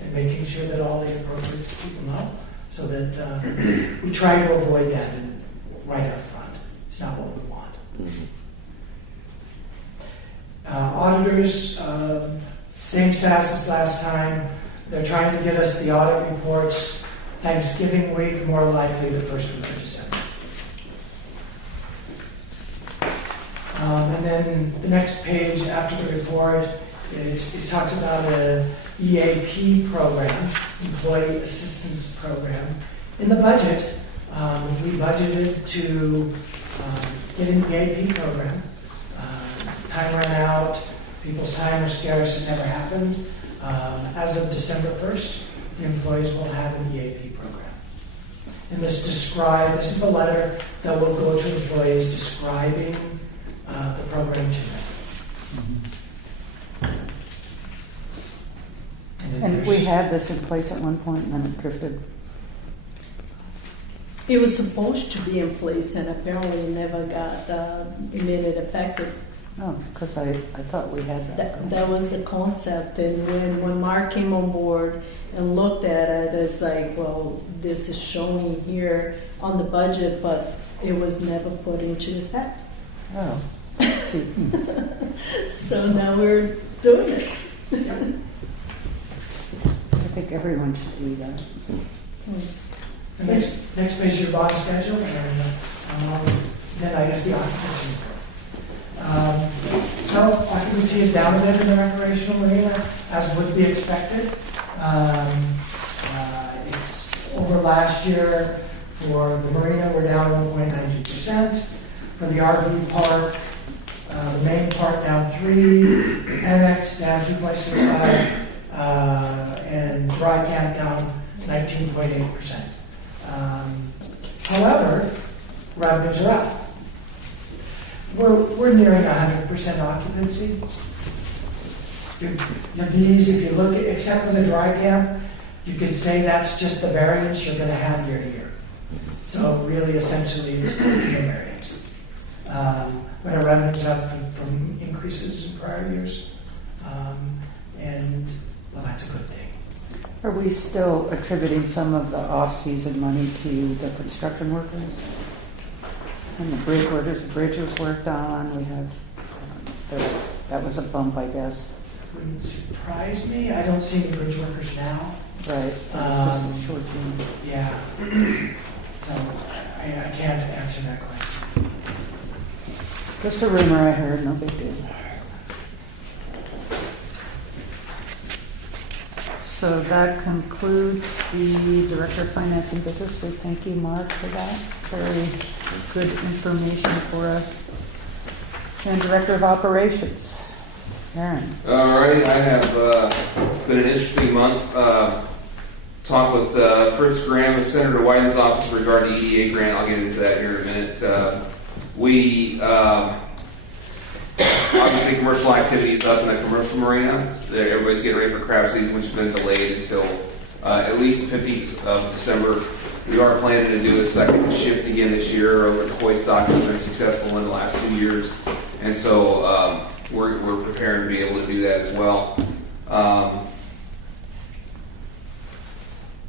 and making sure that all the appropriate people know, so that we try to avoid that right up front. It's not what we want. Auditors, same status as last time. They're trying to get us the audit reports Thanksgiving week, more likely the first week of December. And then the next page after the report, it talks about an EAP program, Employee Assistance Program. In the budget, we budgeted to get an EAP program. Time ran out, people's time was scarce, it never happened. As of December 1st, the employees will have an EAP program. And this is the letter that will go to employees describing the program to them. And we had this in place at one point, and then it drifted. It was supposed to be in place and apparently it never got made it effective. Oh, because I thought we had that. That was the concept, and when Mark came on board and looked at it, it's like, well, this is showing here on the budget, but it was never put into effect. Oh, that's too. So now we're doing it. I think everyone should do that. The next page is your bond schedule, and then I guess the occupancy. So occupancy is down a bit in the recreational marina, as would be expected. It's over last year. For the marina, we're down 1.92%. For the RV park, the main park down 3%, annex down 2.65%, and dry camp down 19.8%. However, revenues are up. We're nearing 100% occupancy. These, if you look at, except for the dry camp, you could say that's just the variance you're going to have year to year. So really, essentially, it's the variance. But our revenue's up from increases in prior years, and well, that's a good thing. Are we still attributing some of the off-season money to the construction workers? And the bridge workers, the bridge was worked on, we have, that was a bump, I guess. Wouldn't surprise me. I don't see any bridge workers now. Right. That was just a short term. Yeah. So I can't answer that question. Just a rumor I heard, no big deal. So that concludes the Director of Finance and Business. We thank you, Mark, for that. Very good information for us. And Director of Operations, Aaron. All right, I have been an interesting month. Talked with Fritz Graham of Senator Wyden's office regarding the EDA grant. I'll get into that here in a minute. We obviously commercial activity is up in the commercial marina. Everybody's getting ready for crab season, which has been delayed until at least the 15th of December. We are planning to do a second shift again this year over at Koi Stock. It's been successful in the last 2 years, and so we're preparing to be able to do that as well.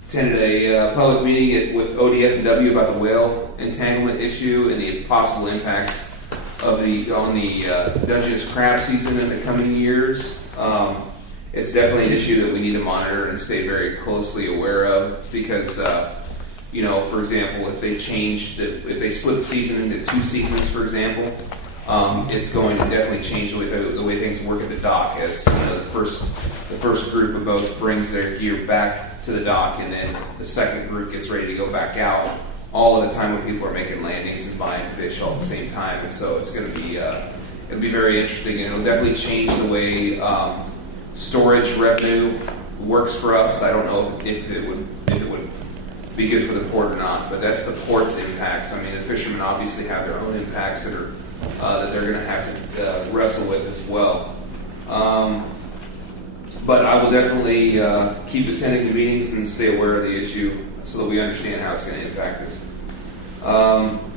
Attended a public meeting with ODF&W about the whale entanglement issue and the possible impacts of on the Dungeness crab season in the coming years. It's definitely an issue that we need to monitor and stay very closely aware of because, for example, if they split the season into 2 seasons, for example, it's going to definitely change the way things work at the dock. As the first group of boats brings their gear back to the dock, and then the second group gets ready to go back out. All at a time when people are making landings and buying fish all at the same time, and so it's going to be it'll be very interesting, and it'll definitely change the way storage revenue works for us. I don't know if it would be good for the port or not. But that's the port's impacts. I mean, the fishermen obviously have their own impacts that are that they're going to have to wrestle with as well. But I will definitely keep attending the meetings and stay aware of the issue so that we understand how it's going to impact us.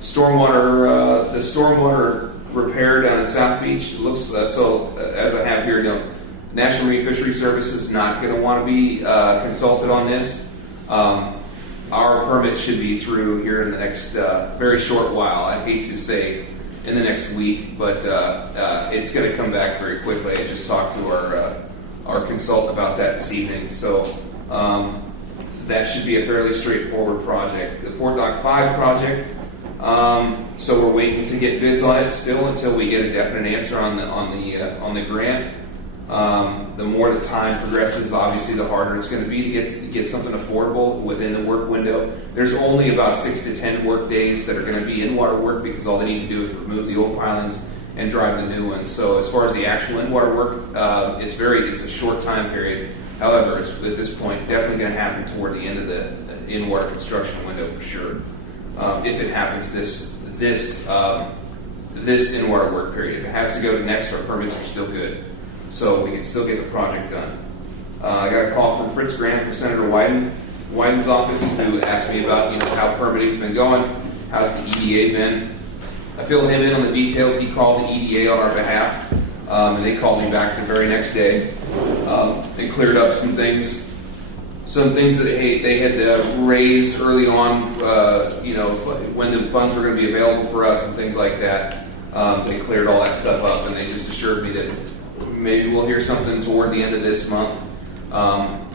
Stormwater, the stormwater repair down at South Beach looks so. As I have here, National Marine Fisheries Service is not going to want to be consulted on this. Our permit should be through here in the next very short while. I hate to say in the next week, but it's going to come back very quickly. I just talked to our consultant about that this evening, so that should be a fairly straightforward project. The Port Dock 5 project, so we're waiting to get bids on it still until we get a definite answer on the grant. The more the time progresses, obviously, the harder it's going to be to get something affordable within the work window. There's only about 6 to 10 work days that are going to be in-water work because all they need to do is remove the old pilings and drive the new ones. So as far as the actual in-water work, it's a short time period. However, it's at this point definitely going to happen toward the end of the in-water construction window for sure. If it happens this in-water work period. If it has to go to next, our permits are still good. So we can still get the project done. I got a call from Fritz Graham from Senator Wyden's office who asked me about how permitting's been going, how's the EDA been. I filled him in on the details. He called the EDA on our behalf, and they called me back the very next day. They cleared up some things that they had raised early on, when the funds were going to be available for us and things like that. They cleared all that stuff up, and they just assured me that maybe we'll hear something toward the end of this month.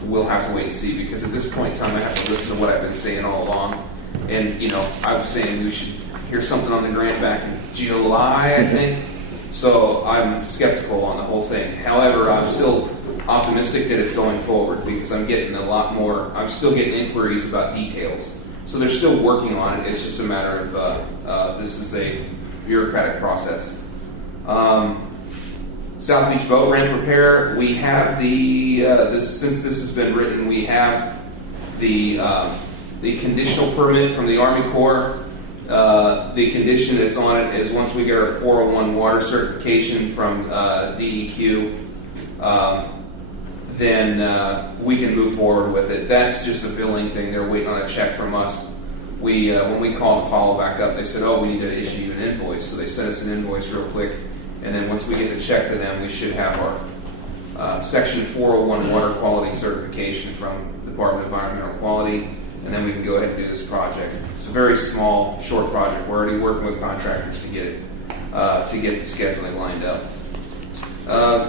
We'll have to wait and see because at this point in time I have to listen to what I've been saying all along. And, I was saying we should hear something on the grant back in July, I think. So I'm skeptical on the whole thing. However, I'm still optimistic that it's going forward because I'm getting I'm still getting inquiries about details. So they're still working on it. It's just a matter of this is a bureaucratic process. South Beach boat ramp repair. We have since this has been written, we have the conditional permit from the Army Corps. The condition that's on it is once we get our 401 water certification from DEQ, then we can move forward with it. That's just a billing thing. They're waiting on a check from us. When we called to follow back up, they said, we need to issue you an invoice. So they sent us an invoice real quick. And then once we get the check to them, we should have our Section 401 water quality certification from the Department of Environmental Quality, and then we can go ahead and do this project. It's a very small, short project. We're already working with contractors to get the scheduling lined up.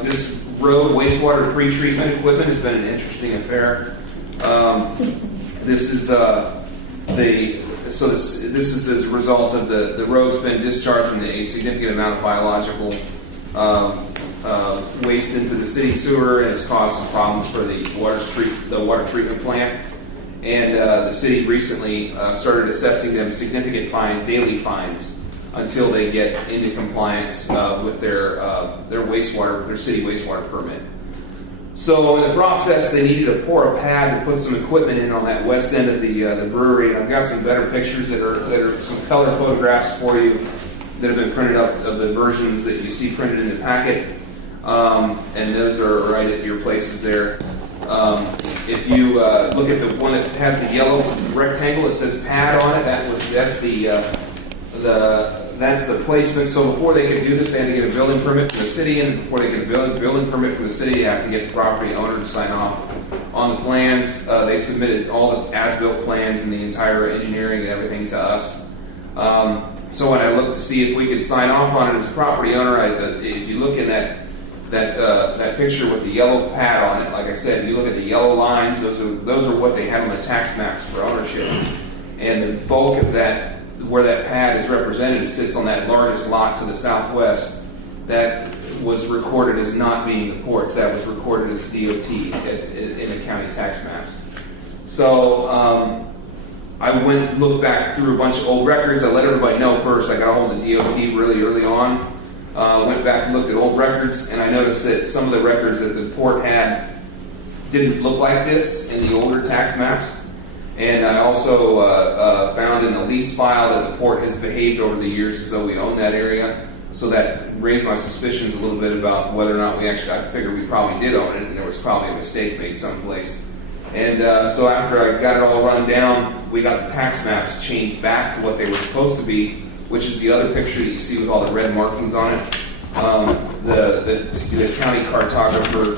This road wastewater pretreatment equipment has been an interesting affair. This is as a result of the road's been discharging a significant amount of biological waste into the city sewer, and it's caused some problems for the water treatment plant. And the city recently started assessing them significant daily fines until they get into compliance with their city wastewater permit. So in the process, they needed to pour a pad to put some equipment in on that west end of the brewery. And I've got some better pictures that are some color photographs for you that have been printed up of the versions that you see printed in the packet. And those are right at your places there. If you look at the one that has the yellow rectangle that says pad on it, that's the placement. So before they could do this, they had to get a building permit from the city, and before they get a building permit from the city, they have to get the property owner to sign off on the plans. They submitted all the as-built plans and the entire engineering and everything to us. So when I looked to see if we could sign off on it as a property owner, if you look in that picture with the yellow pad on it, like I said, if you look at the yellow lines, those are what they had on the tax maps for ownership. And the bulk of that, where that pad is represented, sits on that largest lot to the southwest. That was recorded as not being the ports. That was recorded as DOT in the county tax maps. So I looked back through a bunch of old records. I let everybody know first. I got a hold of DOT really early on. Went back and looked at old records, and I noticed that some of the records that the port had didn't look like this in the older tax maps. And I also found in the lease file that the port has behaved over the years as though we own that area. So that raised my suspicions a little bit about whether or not I figured we probably did own it, and there was probably a mistake made someplace. And so after I got it all run down, we got the tax maps changed back to what they were supposed to be, which is the other picture that you see with all the red markings on it. The county cartographer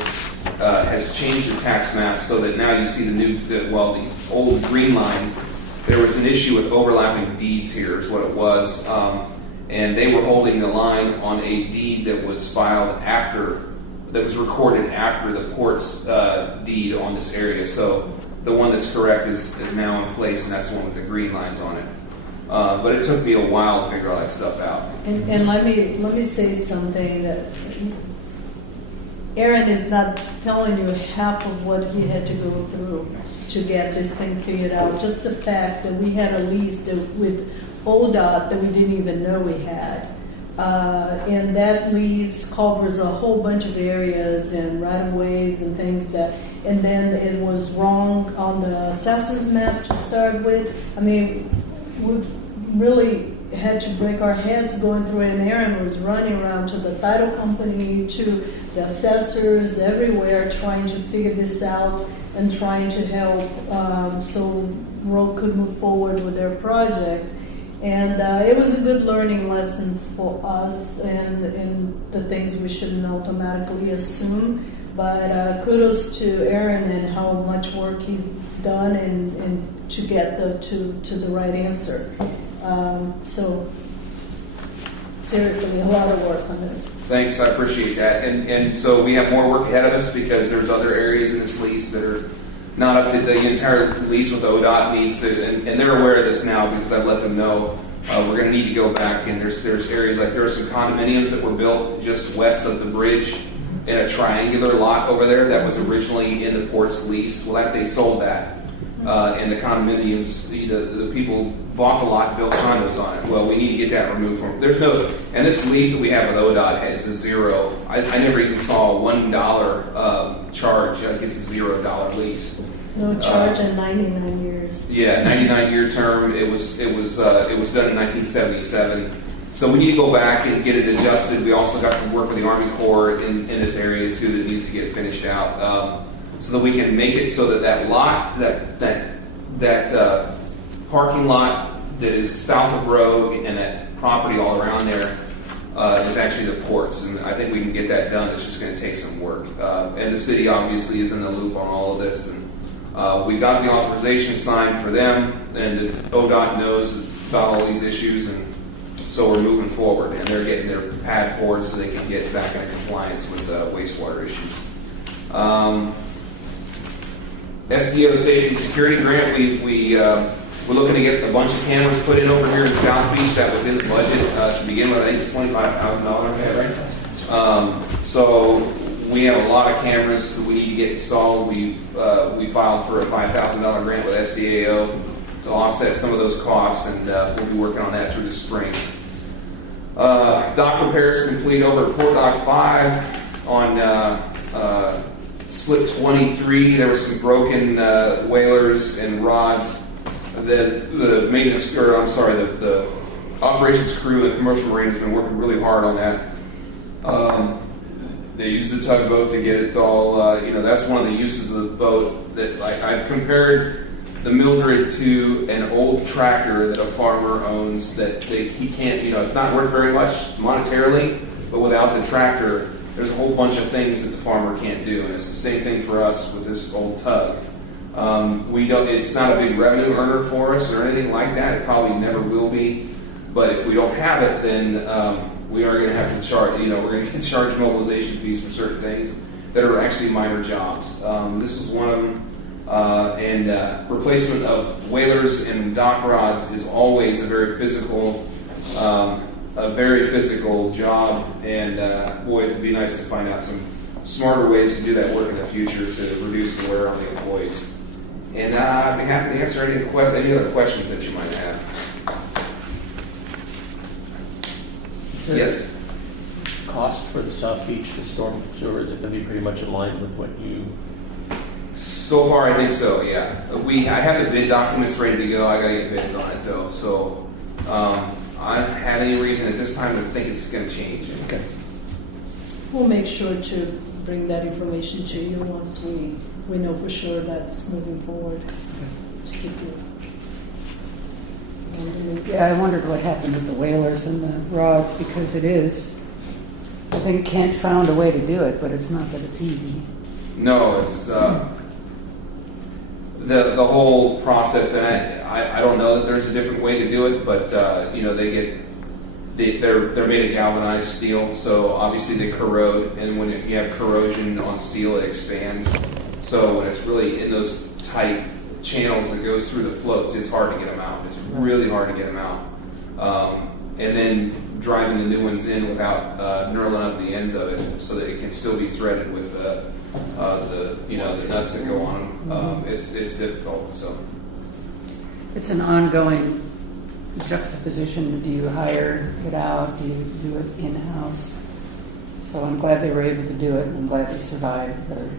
has changed the tax map so that now you see the old green line. There was an issue with overlapping deeds here is what it was. And they were holding the line on a deed that was filed that was recorded after the port's deed on this area. So the one that's correct is now in place, and that's the one with the green lines on it. But it took me a while to figure all that stuff out. And let me say something that Aaron is not telling you half of what he had to go through to get this thing figured out. Just the fact that we had a lease with ODOT that we didn't even know we had. And that lease covers a whole bunch of areas and right-of-ways and things and then it was wrong on the assessor's map to start with. I mean, we've really had to break our heads going through it, and Aaron was running around to the title company, to the assessors, everywhere, trying to figure this out and trying to help so Road could move forward with their project. And it was a good learning lesson for us and the things we shouldn't automatically assume. But kudos to Aaron and how much work he's done and to get to the right answer. So seriously, a lot of work on this. Thanks, I appreciate that. And so we have more work ahead of us because there's other areas in this lease that are not up to the entire lease with ODOT needs to, and they're aware of this now because I've let them know. We're going to need to go back, and there's areas like there are some condominiums that were built just west of the bridge in a triangular lot over there that was originally in the port's lease. Well, they sold that, and the condominiums, the people bought the lot and built condos on it. Well, we need to get that removed from. And this lease that we have with ODOT has a zero. I never even saw a $1 charge. I think it's a $0 lease. No charge in 99 years. Yeah, 99-year term. It was done in 1977. So we need to go back and get it adjusted. We also got some work with the Army Corps in this area too that needs to get finished out, so that we can make it so that lot, that parking lot that is south of Rogue and that property all around there is actually the ports, and I think we can get that done. It's just going to take some work, and the city obviously is in the loop on all of this. And we got the authorization signed for them, and ODOT knows about all these issues, and so we're moving forward. And they're getting their pad poured so they can get back into compliance with wastewater issues. SDO Safety Security Grant, we're looking to get a bunch of cameras put in over here in South Beach. That was in the budget to begin with. I think it's $25,000, right? So we have a lot of cameras that we need to get installed. We filed for a $5,000 grant with SDAO to offset some of those costs, and we'll be working on that through the spring. Dock repairs complete over at Port Dock 5 on slip 23. There were some broken whalers and rods. The maintenance, the operations crew and the commercial marine has been working really hard on that. They use the tugboat to get it all, that's one of the uses of the boat that I've compared the Mildred to an old tractor that a farmer owns that he can't, it's not worth very much monetarily, but without the tractor, there's a whole bunch of things that the farmer can't do. And it's the same thing for us with this old tug. It's not a big revenue earner for us or anything like that. It probably never will be. But if we don't have it, then we are going to have to charge, we're going to get charged mobilization fees for certain things that are actually minor jobs. This was one of them. And replacement of whalers and dock rods is always a very physical job. And boy, it'd be nice to find out some smarter ways to do that work in the future to reduce the wear on the employees. And I'd be happy to answer any other questions that you might have. Yes? Cost for the South Beach, the storm sewer, is it going to be pretty much in line with what you So far, I think so. Yeah, I have the bid documents ready to go. I gotta get bids on it though. So I don't have any reason at this time to think it's going to change. Okay. We'll make sure to bring that information to you once we know for sure that's moving forward to keep you. Yeah, I wondered what happened with the whalers and the rods, because it is, I think Kent found a way to do it, but it's not that it's easy. No, it's the whole process, and I don't know that there's a different way to do it, but you know, they're made of galvanized steel, so obviously they corrode, and when you have corrosion on steel, it expands. So when it's really in those tight channels that goes through the floats, it's hard to get them out. It's really hard to get them out. And then driving the new ones in without knurling up the ends of it, so that it can still be threaded with the nuts that go on them. It's difficult. So It's an ongoing juxtaposition. Do you hire it out? Do you do it in-house? So I'm glad they were able to do it, and I'm glad they survived the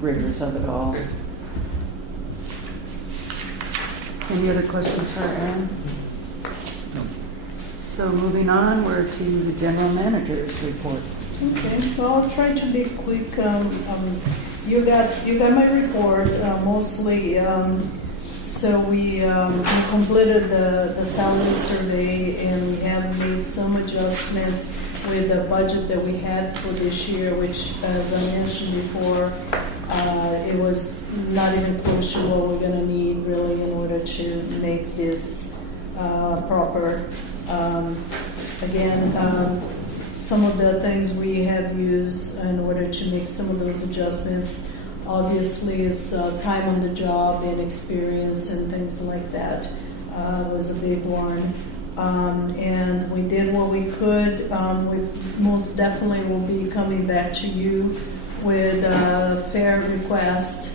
rigors of it all. Okay. Any other questions for Aaron? So moving on, we're to the general manager's report. Okay, well, I'll try to be quick. You got my report mostly. So we completed the salary survey, and we have made some adjustments with the budget that we had for this year, which, as I mentioned before, it was not even close to what we're going to need really in order to make this proper. Some of the things we have used in order to make some of those adjustments, obviously, is time on the job and experience and things like that was a big one. And we did what we could. We most definitely will be coming back to you with a fair request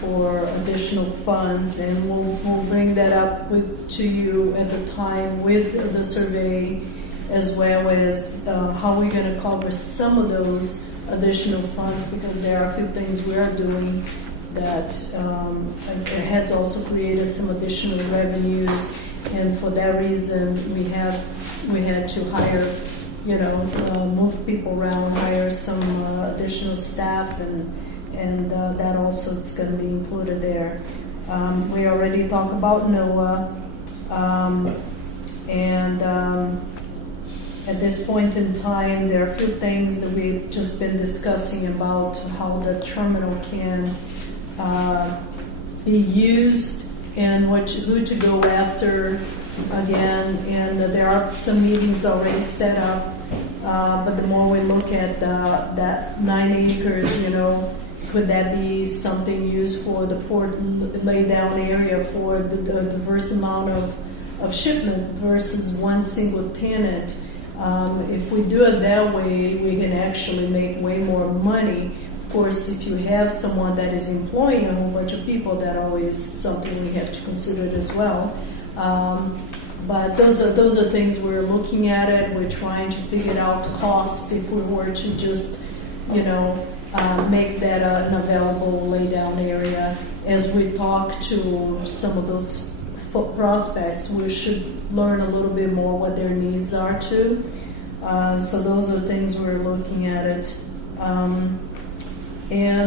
for additional funds, and we'll bring that up to you at the time with the survey, as well as how we're going to cover some of those additional funds, because there are a few things we are doing that it has also created some additional revenues, and for that reason we had to hire, move people around, hire some additional staff, and that also is going to be included there. We already talked about NOAA, at this point in time, there are a few things that we've just been discussing about how the terminal can be used and who to go after again. And there are some meetings already set up, but the more we look at that 9 acres, could that be something used for the port lay down area for the diverse amount of shipment versus one single tenant? If we do it that way, we can actually make way more money. Of course, if you have someone that is employing a whole bunch of people, that always something we have to consider it as well. But those are things we're looking at it. We're trying to figure out the cost if we were to just, make that an available lay down area. As we talk to some of those prospects, we should learn a little bit more what their needs are too. So those are things we're looking at it. And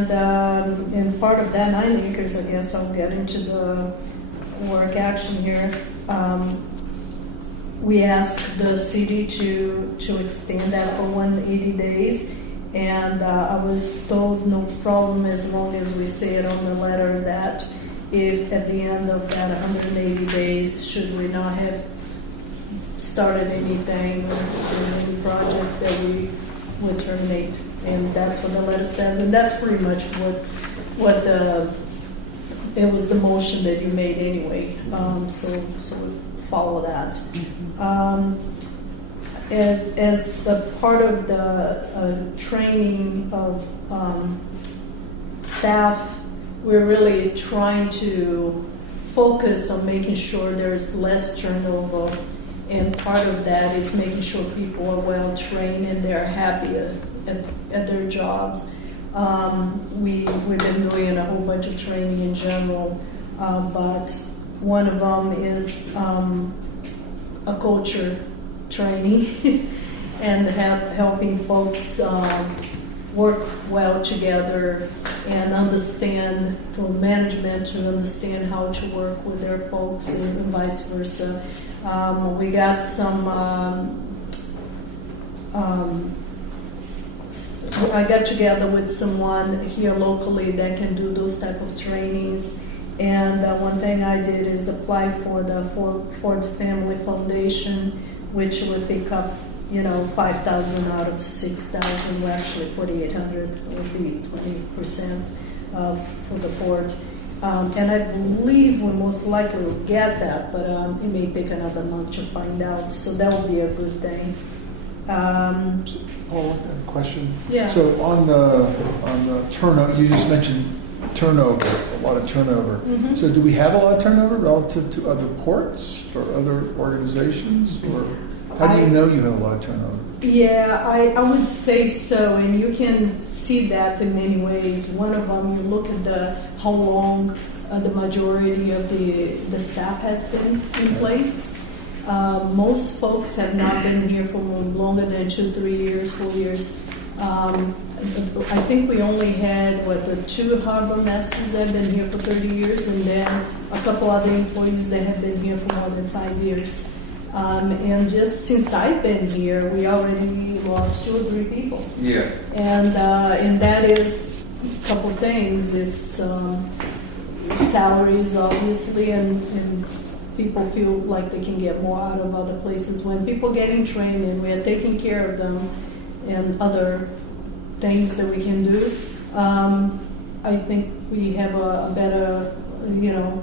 part of that 9 acres, I guess I'll get into the work action here. We asked the city to extend that for 180 days. And I was told no problem as long as we say it on the letter that if at the end of that 180 days, should we not have started anything or any project, that we would terminate. And that's what the letter says. And that's pretty much what it was the motion that you made anyway. So we follow that. As a part of the training of staff, we're really trying to focus on making sure there's less turnover, and part of that is making sure people are well trained and they're happy at their jobs. We've been doing a whole bunch of training in general, but one of them is a culture training and helping folks work well together and understand, for management to understand how to work with their folks and vice versa. We got some, I got together with someone here locally that can do those type of trainings. And one thing I did is apply for the Ford Family Foundation, which would pick up, $5,000 out of $6,000. Well, actually, $4,800 would be 20% for the Ford. And I believe we most likely will get that, but it may take another month to find out. So that would be a good thing. Paul, a question. Yeah. So on the turnover, you just mentioned turnover, a lot of turnover. Mhm. So do we have a lot of turnover relative to other ports or other organizations? Or how do you know you have a lot of turnover? Yeah, I would say so, and you can see that in many ways. One of them, you look at how long the majority of the staff has been in place. Most folks have not been here for longer than 2, 3 years, 4 years. I think we only had, the 2 harbor masters that have been here for 30 years, and then a couple other employees that have been here for more than 5 years. And just since I've been here, we already lost 2 or 3 people. Yeah. And that is a couple things. It's salaries, obviously, and people feel like they can get more out of other places. When people get in training, we are taking care of them, and other things that we can do. I think we have a better,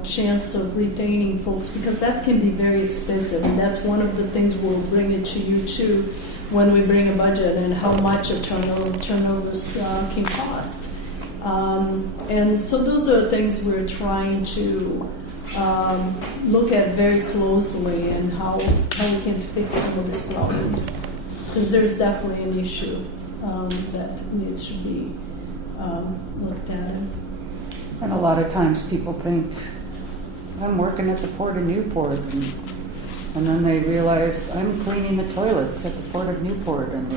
chance of retaining folks, because that can be very expensive, and that's one of the things we'll bring it to you too when we bring a budget and how much a turnovers can cost. And so those are things we're trying to look at very closely, and how we can fix some of these problems, because there's definitely an issue that needs to be looked at. And a lot of times people think, I'm working at the Port of Newport, and then they realize I'm cleaning the toilets at the Port of Newport, and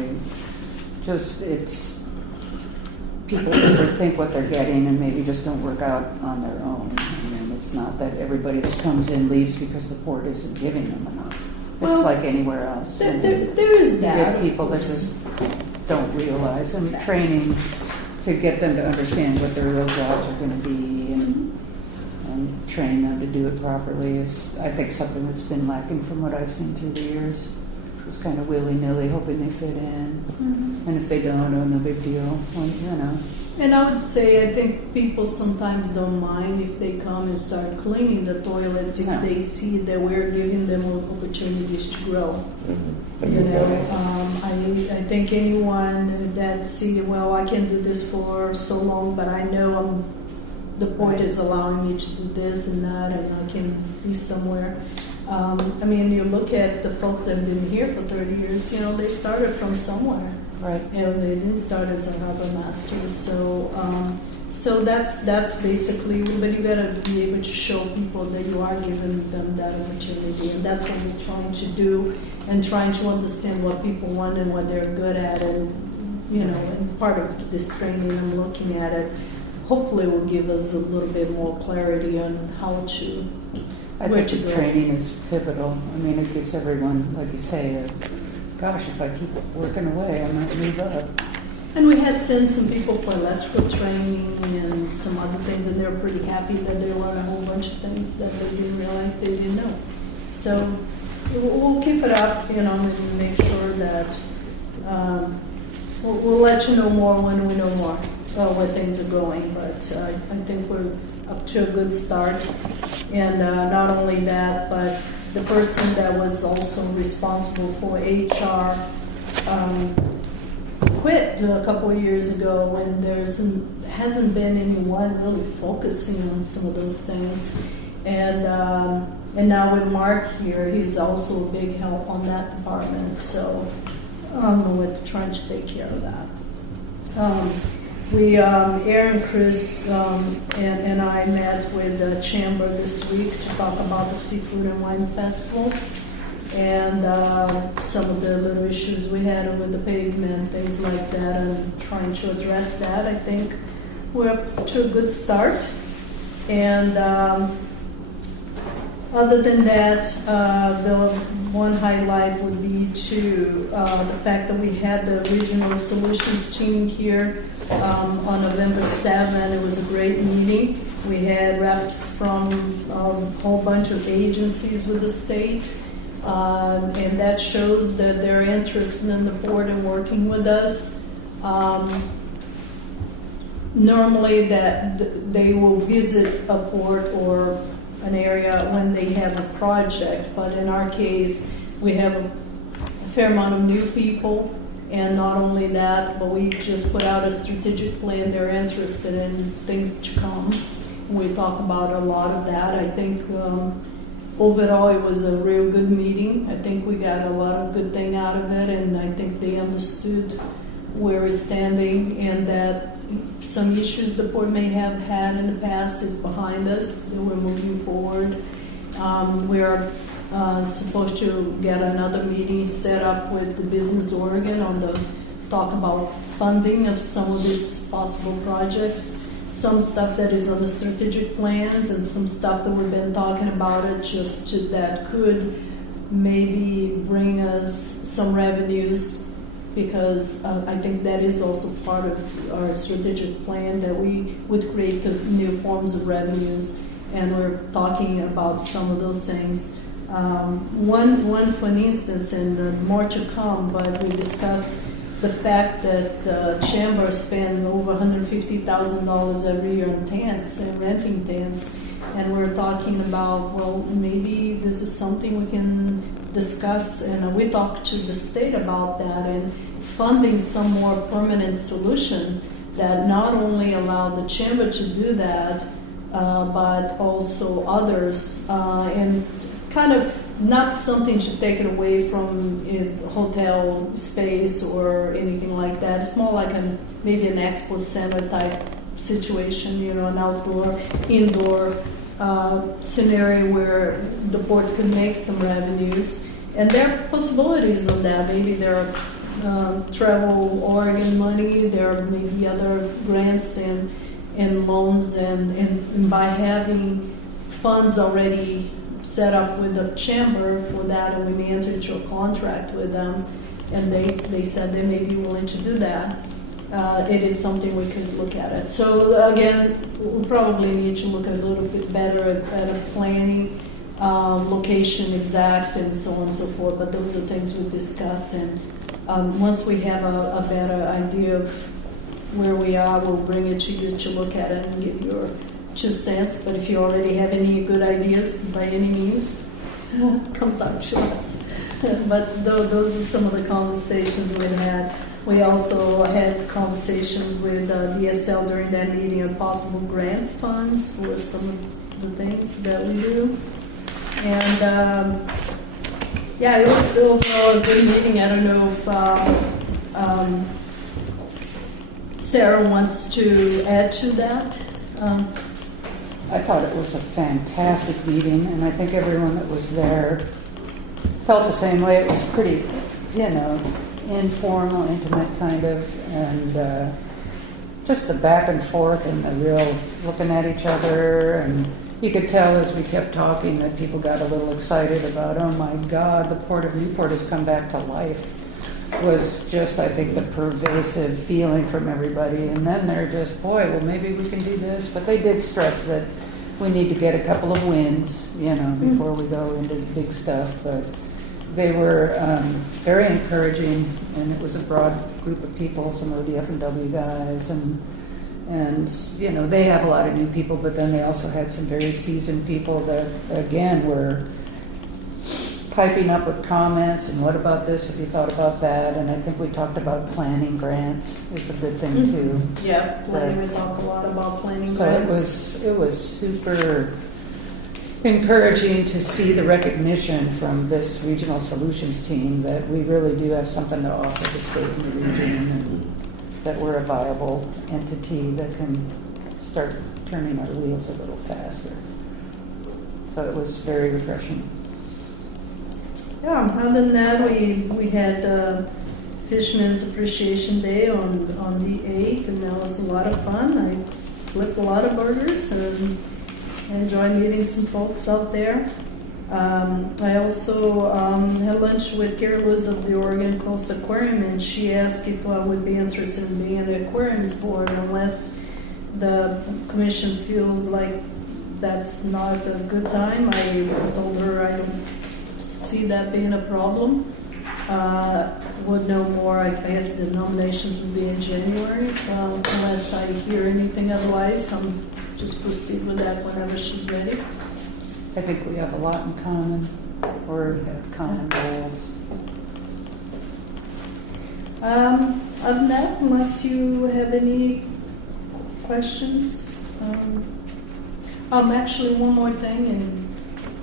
people overthink what they're getting and maybe just don't work out on their own. I mean, it's not that everybody that comes in leaves because the port isn't giving them enough. Well, It's like anywhere else. There is You that. get of people that course. just don't realize, and training to get them to understand what their real jobs are going to be, and train them to do it properly is, I think, something that's been lacking from what I've seen through the years. It's kind of willy-nilly, hoping they fit in, Mhm. and if they don't, oh, no big deal. Well, And I would say, I think people sometimes don't mind if they come and start cleaning the toilets if No. they see that we're giving them opportunities to grow. And You move know, on. I think anyone that see, well, I can do this for so long, but I know the port is allowing me to do this and that, and I can be somewhere. I mean, you look at the folks that have been here for 30 years, they started from somewhere. Right. And they didn't start as a harbor master, so that's basically. But you got to be able to show people that you are giving them that opportunity, and that's what we're trying to do, and trying to understand what people want and what they're good at, and and part of this training, I'm looking at it. Hopefully, will give us a little bit more clarity on how to. I where think to the go. training is pivotal. I mean, it gives everyone, like you say, gosh, if I keep working away, I might move up. And we had sent some people for electrical training and some other things, and they were pretty happy that they learned a whole bunch of things that they didn't realize they didn't know. So we'll keep it up, and make sure that we'll let you know more when we know more where things are going. But I think we're up to a good start. And not only that, but the person that was also responsible for HR quit a couple of years ago, when hasn't been anyone really focusing on some of those things. And now with Mark here, he's also a big help on that department. So we're trying to take care of that. Aaron, Chris, and I met with the chamber this week to talk about the Seafood and Wine Festival and some of the little issues we had with the pavement, things like that, and trying to address that. I think we're up to a good start. And other than that, the one highlight would be to the fact that we had the Regional Solutions team here on November 7. It was a great meeting. We had reps from a whole bunch of agencies with the state, and that shows that they're interested in the port and working with us. Normally that they will visit a port or an area when they have a project, but in our case, we have a fair amount of new people, and not only that, but we just put out a strategic plan. They're interested in things to come. We talk about a lot of that. I think overall it was a real good meeting. I think we got a lot of good thing out of it, and I think they understood where we're standing and that some issues the port may have had in the past is behind us, that we're moving forward. We're supposed to get another meeting set up with the Business Oregon on the talk about funding of some of these possible projects. Some stuff that is on the strategic plans and some stuff that we've been talking about it just to, that could maybe bring us some revenues, because I think that is also part of our strategic plan, that we would create the new forms of revenues, and we're talking about some of those things. One for instance, and more to come, but we discussed the fact that the chamber spends over $150,000 every year on tents and renting tents, and we're talking about, well, maybe this is something we can discuss, and we talked to the state about that, and funding some more permanent solution that not only allow the chamber to do that, but also others, and kind of not something to take it away from a hotel space or anything like that. It's more like maybe an expo center type situation, an outdoor, indoor scenario where the port could make some revenues. And there are possibilities of that. Maybe there are Travel Oregon money, there may be other grants and loans, and by having funds already set up with the chamber for that, and we may enter into a contract with them, and they said they may be willing to do that. It is something we could look at it. So again, we probably need to look a little bit better at a planning, location exact, and so on and so forth. But those are things we discuss, and once we have a better idea of where we are, we'll bring it to you to look at it and give your 2 cents. But if you already have any good ideas, by any means, come talk to us. But those are some of the conversations we had. We also had conversations with DSL during that meeting of possible grant funds for some of the things that we do. And yeah, it was overall a good meeting. I don't know if Sarah wants to add to that. I thought it was a fantastic meeting, and I think everyone that was there felt the same way. It was pretty, informal, intimate kind of, and just the back and forth and the real looking at each other. And you could tell as we kept talking that people got a little excited about, oh my God, the Port of Newport has come back to life. Was just, I think, the pervasive feeling from everybody. And then they're just, boy, well, maybe we can do this. But they did stress that we need to get a couple of wins, before we go into big stuff. But they were very encouraging, and it was a broad group of people, some of the F&W guys, and they have a lot of new people, but then they also had some very seasoned people that, again, were piping up with comments, and what about this, have you thought about that? And I think we talked about planning grants is a good thing too. Yeah, planning, we talk a lot about planning So grants. it was super encouraging to see the recognition from this regional solutions team that we really do have something to offer the state and the region. that we're a viable entity that can start turning our wheels a little faster. So it was very refreshing. Yeah, other than that, we had Fishman's Appreciation Day on the 8th, and that was a lot of fun. I flipped a lot of burgers and enjoyed meeting some folks out there. I also had lunch with Carrie Lewis of the Oregon Coast Aquarium, and she asked if I would be interested in being on the Aquariums Board unless the commission feels like that's not a good time. I told her I don't see that being a problem. Would know more. I guess the nominations will be in January, unless I hear anything otherwise. Just proceed with that whenever she's ready. I think we have a lot in common, or have common goals. Other than that, unless you have any questions. Actually, one more thing,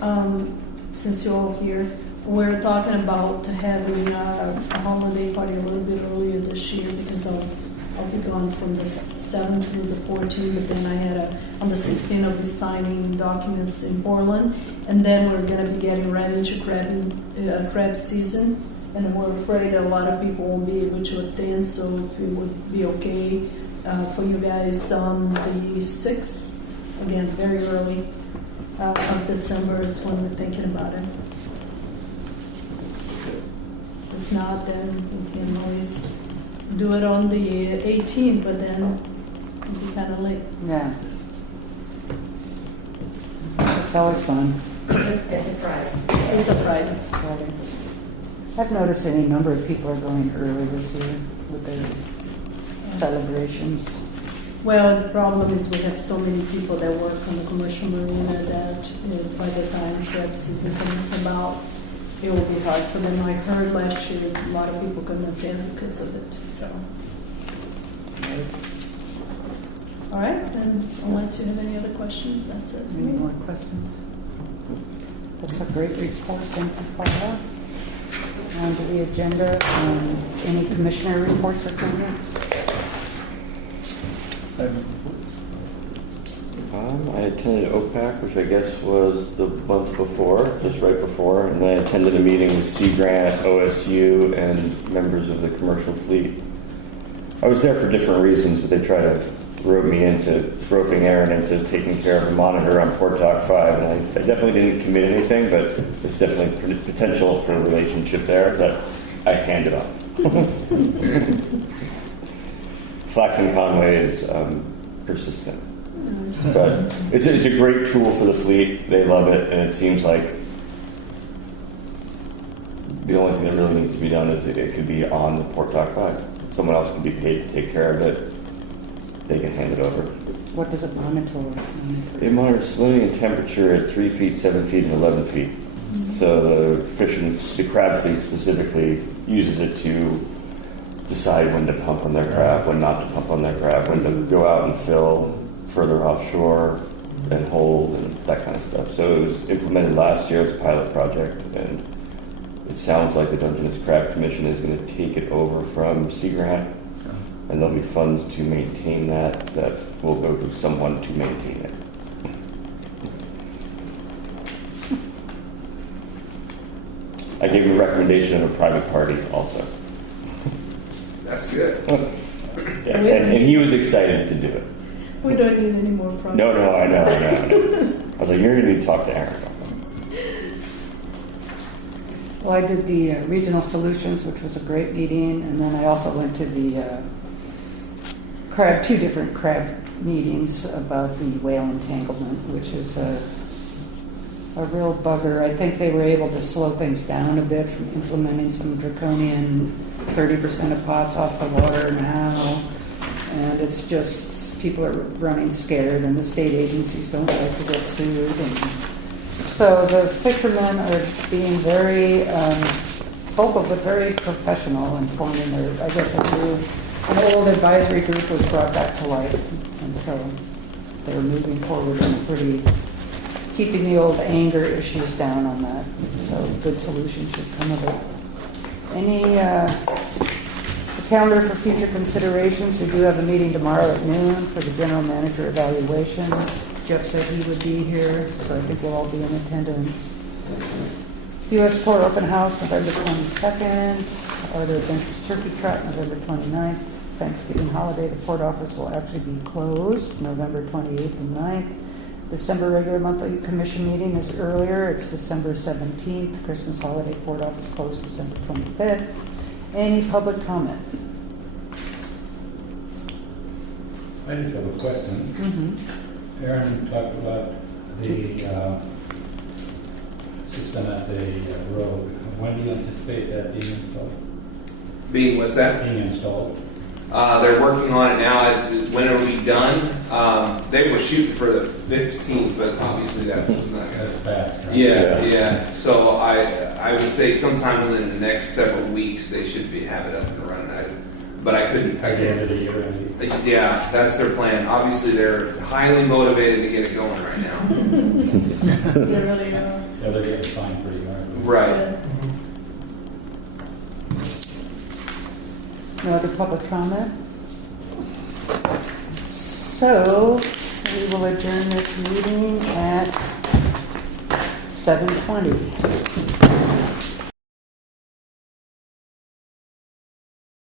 and since you're all here, we're talking about having a holiday party a little bit earlier this year because I'll be gone from the 7th through the 14th, but then I had on the 16th I'll be signing documents in Portland, and then we're going to be getting right into crab season, and we're afraid a lot of people won't be able to attend, so if it would be okay for you guys on the 6th, again, very early of December is when we're thinking about it. If not, then we can always do it on the 18th, but then it'll be kind of late. Yeah. It's always fun. It's a Friday. It's a Friday. Friday. I've noticed any number of people are going early this year with their celebrations. Well, the problem is we have so many people that work on the commercial marina that by the time crab season comes about, it will be hard for them. I heard last year a lot of people couldn't attend because of it. So, all right, then unless you have any other questions, that's it. Any more questions? That's a great report. Thank you, Paula. On to the agenda. Any commissioner reports or comments? I attended OPAC, which I guess was the month before, just right before, and then I attended a meeting with Sea Grant, OSU, and members of the commercial fleet. I was there for different reasons, but they tried to roping Aaron into taking care of a monitor on Port Dock 5, and I definitely didn't commit anything, but there's definitely potential for a relationship there that I handed off. Flax and Conway is persistent. But it's a great tool for the fleet. They love it, and it seems like the only thing that really needs to be done is it could be on the Port Dock 5. Someone else can be paid to take care of it. They can hand it over. What does it monitor? It monitors salinity and temperature at 3 feet, 7 feet, and 11 feet. So the crab fleet specifically uses it to decide when to pump on their crab, when not to pump on their crab, when to go out and fill further offshore and hold and that kind of stuff. So it was implemented last year as a pilot project, and it sounds like the Dungeness Crab Commission is going to take it over from Sea Grant, and there'll be funds to maintain that will go to someone to maintain it. I gave him a recommendation of a private party also. That's good. Yeah, and he was excited to do it. We don't need any more problems. No, I know. I was like, you're going to need to talk to Aaron about that. Well, I did the Regional Solutions, which was a great meeting, and then I also went to the two different crab meetings about the whale entanglement, which is a real bugger. I think they were able to slow things down a bit from implementing some draconian 30% of pots off the water now, and it's just people are running scared, and the state agencies don't like to get sued. And so the fishermen are being very vocal, but very professional in forming their, I guess, an old advisory group was brought back to life, and so they're moving forward in keeping the old anger issues down on that. So good solutions should come of it. Any Calendar for future considerations, we do have a meeting tomorrow at noon for the general manager evaluation. Jeff said he would be here, so I think we'll all be in attendance. US 4 open house, November 22nd. Arthur Adventures Turkey Trot, November 29th. Thanksgiving holiday, the port office will actually be closed, November 28th and 9th. December regular monthly commission meeting is earlier, it's December 17th. Christmas holiday, port office closed December 25th. Any public comment? I just have a question. Mm-hmm. Aaron talked about the system at the road. When do you anticipate that being installed? Being, what's that? Being installed? They're working on it now. When it'll be done, they were shooting for the 15th, but obviously that was not going That's to. fast, right? Yeah. So I would say sometime within the next several weeks they should have it up and running. But I couldn't. At the end of the year, maybe? Yeah, that's their plan. Obviously, they're highly motivated to get it going right now. They really are. Yeah, they're getting fined pretty hard. Right. Yeah. No other public comment? So, we will adjourn this meeting at 7:20.